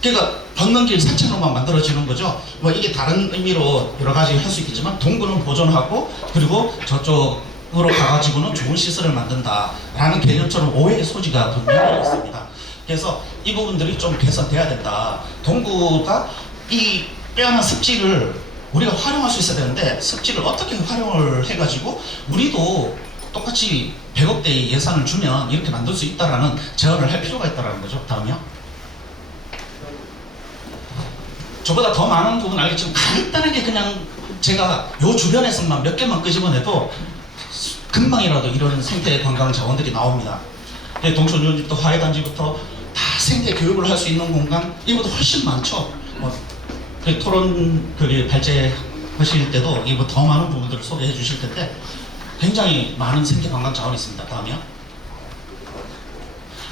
그러니까 건너길 산책로만 만들어지는 거죠. 뭐 이게 다른 의미로 여러 가지 할 수 있겠지만 동구는 보존하고 그리고 저쪽으로 가가지고는 좋은 시설을 만든다라는 개념처럼 오해의 소지가 분명히 있습니다. 그래서 이 부분들이 좀 개선돼야 된다. 동구가 이 빼어난 습지를 우리가 활용할 수 있어야 되는데 습지를 어떻게 활용을 해가지고 우리도 똑같이 100억대의 예산을 주면 이렇게 만들 수 있다라는 제언을 할 필요가 있다는 거죠. 다음이요. 저보다 더 많은 부분 알겠지만 간단하게 그냥 제가 요 주변에서만 몇 개만 끄집어내도 금방이라도 이런 생태 관광 자원들이 나옵니다. 동천유원지부터 화해단지부터 다 생태 교육을 할 수 있는 공간 이보다 훨씬 많죠. 토론 발제하실 때도 이거 더 많은 부분들을 소개해 주실 텐데 굉장히 많은 생태 관광 자원이 있습니다. 다음이요.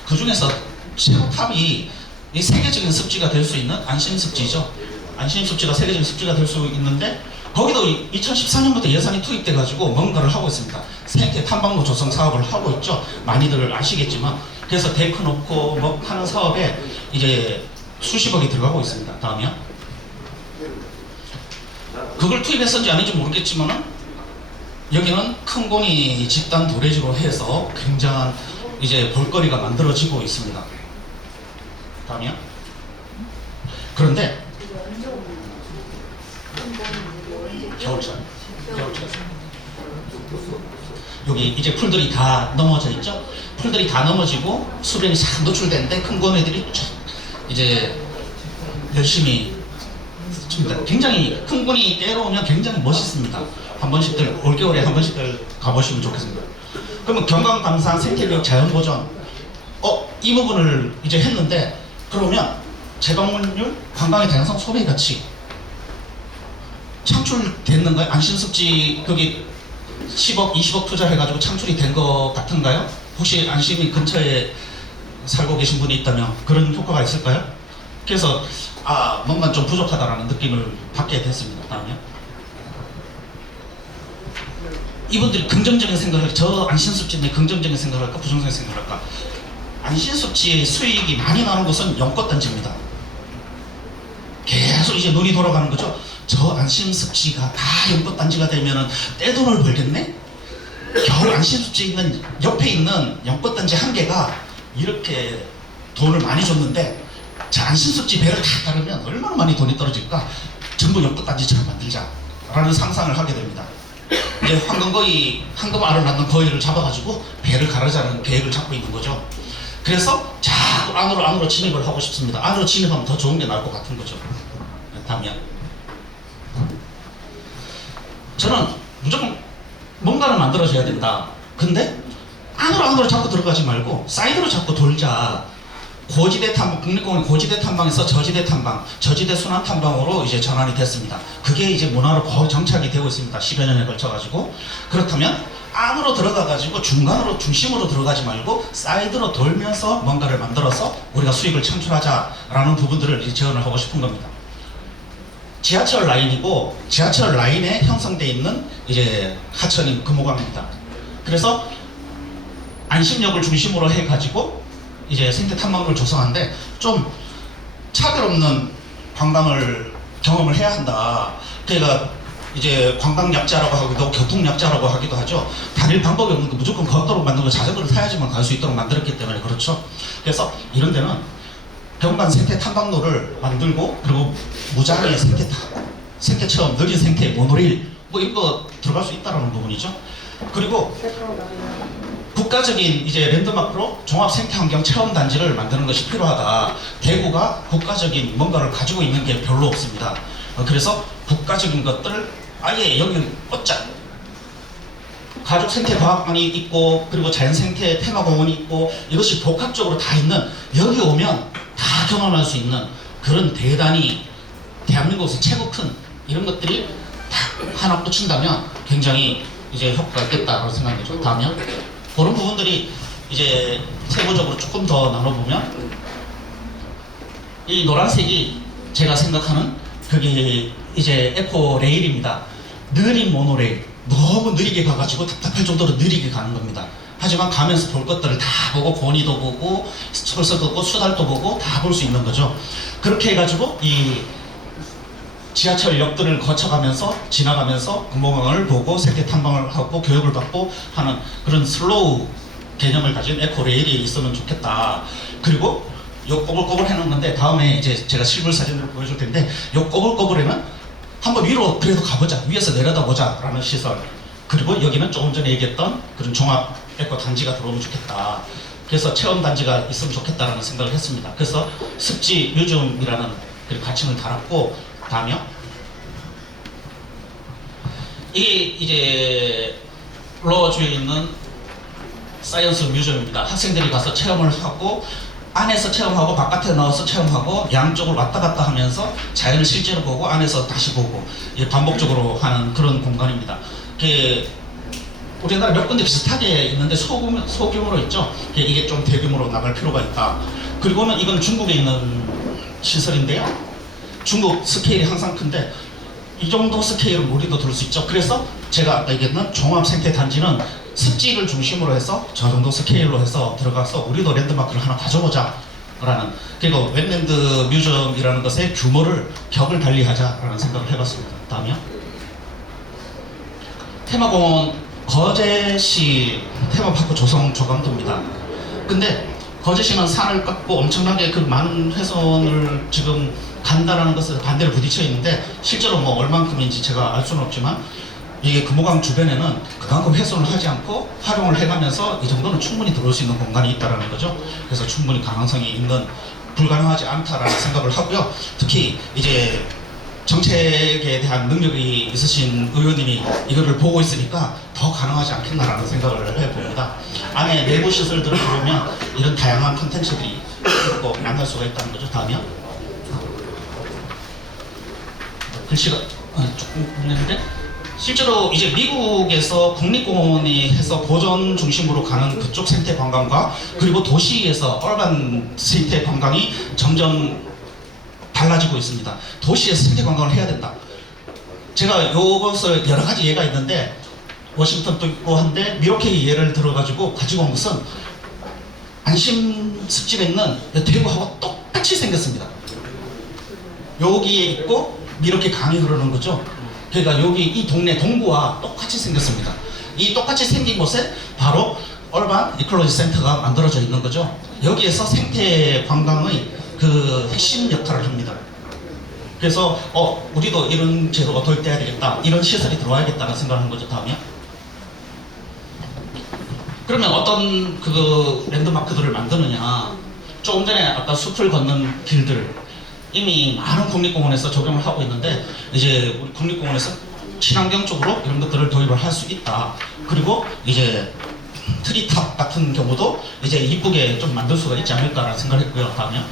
그 중에서 최고탑이 이 세계적인 습지가 될 수 있는 안심습지죠. 안심습지가 세계적인 습지가 될 수 있는데 거기도 2014년부터 예산이 투입돼가지고 뭔가를 하고 있습니다. 생태 탐방로 조성 사업을 하고 있죠. 많이들 아시겠지만 그래서 데크 놓고 뭐 하는 사업에 이제 수십억이 들어가고 있습니다. 다음이요. 그걸 투입했었는지 아닌지 모르겠지만은 여기는 큰고니 집단 도래지로 해서 굉장한 이제 볼거리가 만들어지고 있습니다. 다음이요. 그런데 겨울철 여기 이제 풀들이 다 넘어져 있죠. 풀들이 다 넘어지고 수변이 싹 노출되는데 큰 고매들이 이제 열심히 줍니다. 굉장히 큰 곤이 때려오면 굉장히 멋있습니다. 한 번씩들 올겨울에 한 번씩들 가보시면 좋겠습니다. 그러면 경강감상 생태교육 자연보전 이 부분을 이제 했는데 그러면 재방문율, 관광의 다양성, 소비 가치 참 창출됐는가요? 안심습지 거기 10억, 20억 투자해가지고 창출이 된 것 같은가요? 혹시 안심이 근처에 살고 계신 분이 있다면 그런 효과가 있을까요? 그래서 뭔가 좀 부족하다라는 느낌을 받게 됐습니다. 다음에 이분들이 긍정적인 생각을 저 안심습지에 긍정적인 생각을 할까 부정적인 생각을 할까? 안심습지의 수익이 많이 나는 곳은 연꽃단지입니다. 계속 이제 눈이 돌아가는 거죠. 저 안심습지가 다 연꽃단지가 되면은 떼돈을 벌겠네? 겨우 안심습지 있는 옆에 있는 연꽃단지 한 개가 이렇게 돈을 많이 줬는데 저 안심습지 배를 다 따르면 얼마나 많이 돈이 떨어질까? 전부 연꽃단지처럼 만들자라는 상상을 하게 됩니다. 이제 황금알을 낳는 거위를 잡아가지고 배를 가르자는 계획을 잡고 있는 거죠. 그래서 자꾸 안으로 진입을 하고 싶습니다. 안으로 진입하면 더 좋은 게 나을 것 같은 거죠. 다음이야. 저는 무조건 뭔가를 만들어줘야 된다. 근데 안으로 자꾸 들어가지 말고 사이드로 자꾸 돌자. 고지대 탐방, 국립공원 고지대 탐방에서 저지대 탐방, 저지대 순환 탐방으로 이제 전환이 됐습니다. 그게 이제 문화로 거의 정착이 되고 있습니다. 10여 년에 걸쳐가지고. 그렇다면 안으로 들어가가지고 중심으로 들어가지 말고 사이드로 돌면서 뭔가를 만들어서 우리가 수익을 창출하자라는 부분들을 이제 제언을 하고 싶은 겁니다. 지하철 라인이고 지하철 라인에 형성되어 있는 이제 하천인 금호강입니다. 그래서 안심역을 중심으로 해가지고 이제 생태 탐방로를 조성하는데 좀 차별 없는 관광을 경험을 해야 한다. 그러니까 이제 관광약자라고 하기도 교통약자라고 하기도 하죠. 다닐 방법이 없는 거 무조건 걷도록 만든 거 자전거를 타야지만 갈 수 있도록 만들었기 때문에 그렇죠. 그래서 이런 데는 경관 생태 탐방로를 만들고 그리고 무장의 생태 체험, 느린 생태, 모노레일 뭐 이런 거 들어갈 수 있다는 부분이죠. 그리고 국가적인 이제 랜드마크로 종합 생태환경 체험 단지를 만드는 것이 필요하다. 대구가 국가적인 뭔가를 가지고 있는 게 별로 없습니다. 그래서 국가적인 것들을 아예 여기 꽂자. 가족 생태 과학관이 있고 그리고 자연 생태 테마공원이 있고 이것이 복합적으로 다 있는 여기 오면 다 경험할 수 있는 그런 대단히 대한민국에서 최고 큰 이런 것들이 다 하나 꽂힌다면 굉장히 이제 효과가 있겠다고 생각해요. 다음요. 그런 부분들이 이제 세부적으로 조금 더 나눠보면 이 노란색이 제가 생각하는 그게 이제 에코 레일입니다. 느린 모노레일. 너무 느리게 가가지고 답답할 정도로 느리게 가는 겁니다. 하지만 가면서 볼 것들을 다 보고 권위도 보고 철서도 보고 수달도 보고 다 볼 수 있는 거죠. 그렇게 해가지고 이 지하철역들을 거쳐가면서 지나가면서 금호강을 보고 생태 탐방을 하고 교육을 받고 하는 그런 슬로우 개념을 가진 에코레일이 있으면 좋겠다. 그리고 요 꼬불꼬불 해놓은 건데 다음에 이제 제가 실물 사진으로 보여줄 텐데 요 꼬불꼬불에는 한번 위로 그래도 가보자. 위에서 내려다보자 라는 시설. 그리고 여기는 조금 전에 얘기했던 그런 종합 에코 단지가 들어오면 좋겠다. 그래서 체험 단지가 있으면 좋겠다라는 생각을 했습니다. 그래서 습지 뮤지엄이라는 그 가칭을 달았고 다음이요. 이게 이제 로어주에 있는 사이언스 뮤지엄입니다. 학생들이 가서 체험을 하고 안에서 체험하고 바깥에 나와서 체험하고 양쪽을 왔다 갔다 하면서 자연을 실제로 보고 안에서 다시 보고 반복적으로 하는 그런 공간입니다. 우리나라 몇 군데 비슷하게 있는데 소규모로 있죠. 이게 좀 대규모로 나갈 필요가 있다. 그리고는 이건 중국에 있는 시설인데요. 중국 스케일이 항상 큰데 이 정도 스케일은 우리도 들을 수 있죠. 그래서 제가 아까 얘기했던 종합생태단지는 습지를 중심으로 해서 저 정도 스케일로 해서 들어가서 우리도 랜드마크를 하나 가져보자 라는, 그리고 웹랜드 뮤지엄이라는 것의 규모를 격을 달리하자 라는 생각을 해봤습니다. 다음이요. 테마공원 거제시 테마파크 조성 조감도입니다. 근데 거제시는 산을 깎고 엄청나게 그 많은 훼손을 지금 간다라는 것에 반대를 부딪혀 있는데 실제로 뭐 얼만큼인지 제가 알 수는 없지만 이게 금호강 주변에는 그만큼 훼손을 하지 않고 활용을 해가면서 이 정도는 충분히 들어올 수 있는 공간이 있다는 거죠. 그래서 충분히 가능성이 있는, 불가능하지 않다라는 생각을 하고요. 특히 이제 정책에 대한 능력이 있으신 의원님이 이거를 보고 있으니까 더 가능하지 않겠나라는 생각을 해봅니다. 안에 내부 시설들을 보면 이런 다양한 콘텐츠들이 있고 만날 수가 있다는 거죠. 다음이요. 글씨가 조금 있는데 실제로 이제 미국에서 국립공원이 해서 보전 중심으로 가는 그쪽 생태 관광과 그리고 도시에서 얼반 생태 관광이 점점 달라지고 있습니다. 도시에서 생태 관광을 해야 된다. 제가 이것을 여러 가지 예가 있는데 워싱턴도 있고 한데 미러케이 예를 들어가지고 가지고 온 것은 안심 습지에 있는 대구하고 똑같이 생겼습니다. 여기에 있고 이렇게 강이 흐르는 거죠. 그러니까 여기 이 동네 동구와 똑같이 생겼습니다. 이 똑같이 생긴 곳에 바로 얼반 이콜로지 센터가 만들어져 있는 거죠. 여기에서 생태 관광의 그 핵심 역할을 합니다. 그래서 우리도 이런 제도가 도입돼야 되겠다, 이런 시설이 들어와야겠다는 생각을 한 거죠. 다음이요. 그러면 어떤 그 랜드마크들을 만드느냐? 조금 전에 아까 숲을 걷는 길들 이미 많은 국립공원에서 적용을 하고 있는데 이제 우리 국립공원에서 친환경 쪽으로 이런 것들을 도입을 할 수 있다. 그리고 이제 트리탑 같은 경우도 이제 이쁘게 좀 만들 수가 있지 않을까라는 생각을 했고요. 다음이요.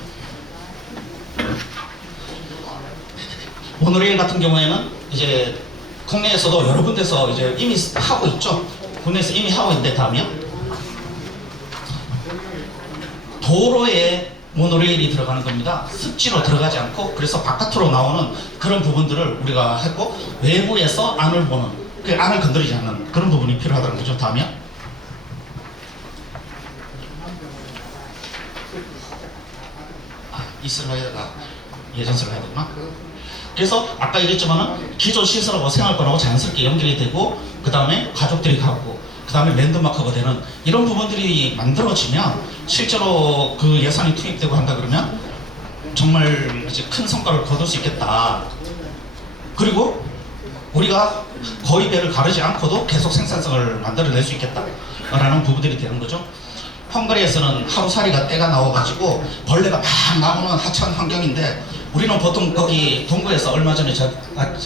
모노레일 같은 경우에는 이제 국내에서도 여러 군데서 이제 이미 하고 있죠. 국내에서 이미 하고 있는데 다음이요. 도로에 모노레일이 들어가는 겁니다. 습지로 들어가지 않고 그래서 바깥으로 나오는 그런 부분들을 우리가 했고 외부에서 안을 보는, 그 안을 건드리지 않는 그런 부분이 필요하다는 거죠. 다음이요. 이 슬라이드가 예전 슬라이드구나. 그래서 아까 얘기했지만은 기존 시설하고 생활권하고 자연스럽게 연결이 되고 그 다음에 가족들이 가고 그 다음에 랜드마크가 되는 이런 부분들이 만들어지면 실제로 그 예산이 투입되고 한다 그러면 정말 이제 큰 성과를 거둘 수 있겠다. 그리고 우리가 거의 배를 가르지 않고도 계속 생산성을 만들어낼 수 있겠다라는 부분들이 되는 거죠. 헝가리에서는 하루살이가 때가 나와가지고 벌레가 막 나오는 하천 환경인데 우리는 보통 거기 동구에서 얼마 전에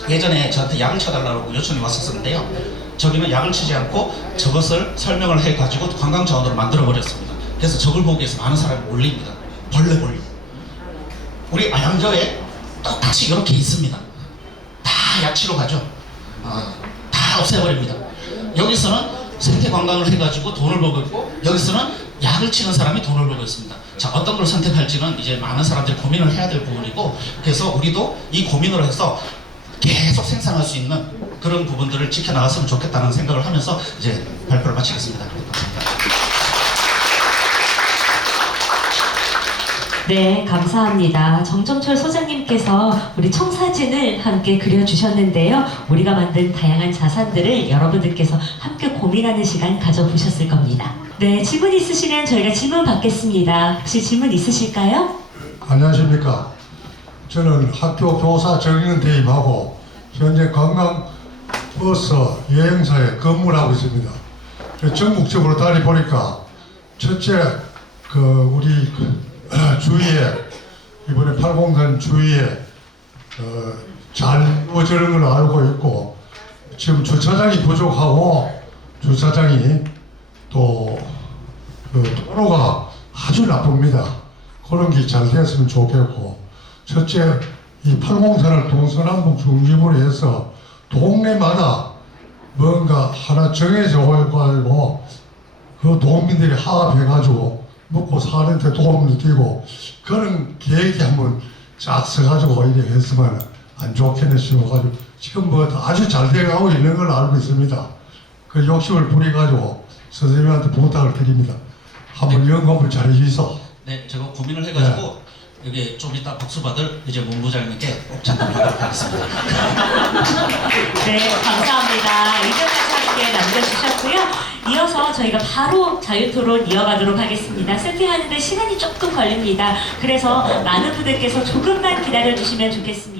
예전에 저한테 약을 쳐달라고 요청이 왔었는데요. 저기는 약을 치지 않고 저것을 설명을 해가지고 관광자원으로 만들어버렸습니다. 그래서 저걸 보기 위해서 많은 사람이 몰립니다. 벌레 몰려. 우리 아양저에 똑같이 이렇게 있습니다. 다 약치로 가죠. 다 없애버립니다. 여기서는 생태 관광을 해가지고 돈을 벌고 있고 여기서는 약을 치는 사람이 돈을 벌고 있습니다. 자, 어떤 걸 선택할지는 이제 많은 사람들이 고민을 해야 될 부분이고 그래서 우리도 이 고민으로 해서 계속 생산할 수 있는 그런 부분들을 지켜나갔으면 좋겠다는 생각을 하면서 이제 발표를 마치겠습니다. 감사합니다. 네, 감사합니다. 정정철 소장님께서 우리 청사진을 함께 그려주셨는데요. 우리가 만든 다양한 자산들을 여러분들께서 함께 고민하는 시간 가져보셨을 겁니다. 네, 질문 있으시면 저희가 질문 받겠습니다. 혹시 질문 있으실까요? 안녕하십니까. 저는 학교 교사 정인 대입하고 현재 관광버스 여행사에 근무를 하고 있습니다. 전국적으로 다니보니까 첫째 우리 주위에 이번에 803 주위에 잘 이루어지는 걸 알고 있고 지금 주차장이 부족하고 주차장이 또 도로가 아주 나쁩니다. 그런 게 잘 됐으면 좋겠고 첫째 이 803을 동서남북 중심으로 해서 동네마다 뭔가 하나 정해져 가지고 그 도민들이 화합해가지고 먹고 사는 데 도움을 느끼고 그런 계획이 한번 쫙 서가지고 이렇게 했으면 안 좋겠네 싶어가지고 지금 뭐 아주 잘 돼가고 있는 걸 알고 있습니다. 그 욕심을 부려가지고 선생님한테 부탁을 드립니다. 한번 연구를 잘 해주셔서. 네, 제가 고민을 해가지고 여기 좀 이따 박수 받을 이제 문부장님께 꼭 전달하도록 하겠습니다. 네, 감사합니다. 의견까지 함께 남겨주셨고요. 이어서 저희가 바로 자유토론 이어가도록 하겠습니다. 세팅하는데 시간이 조금 걸립니다. 그래서 많은 분들께서 조금만 기다려주시면 좋겠습니다.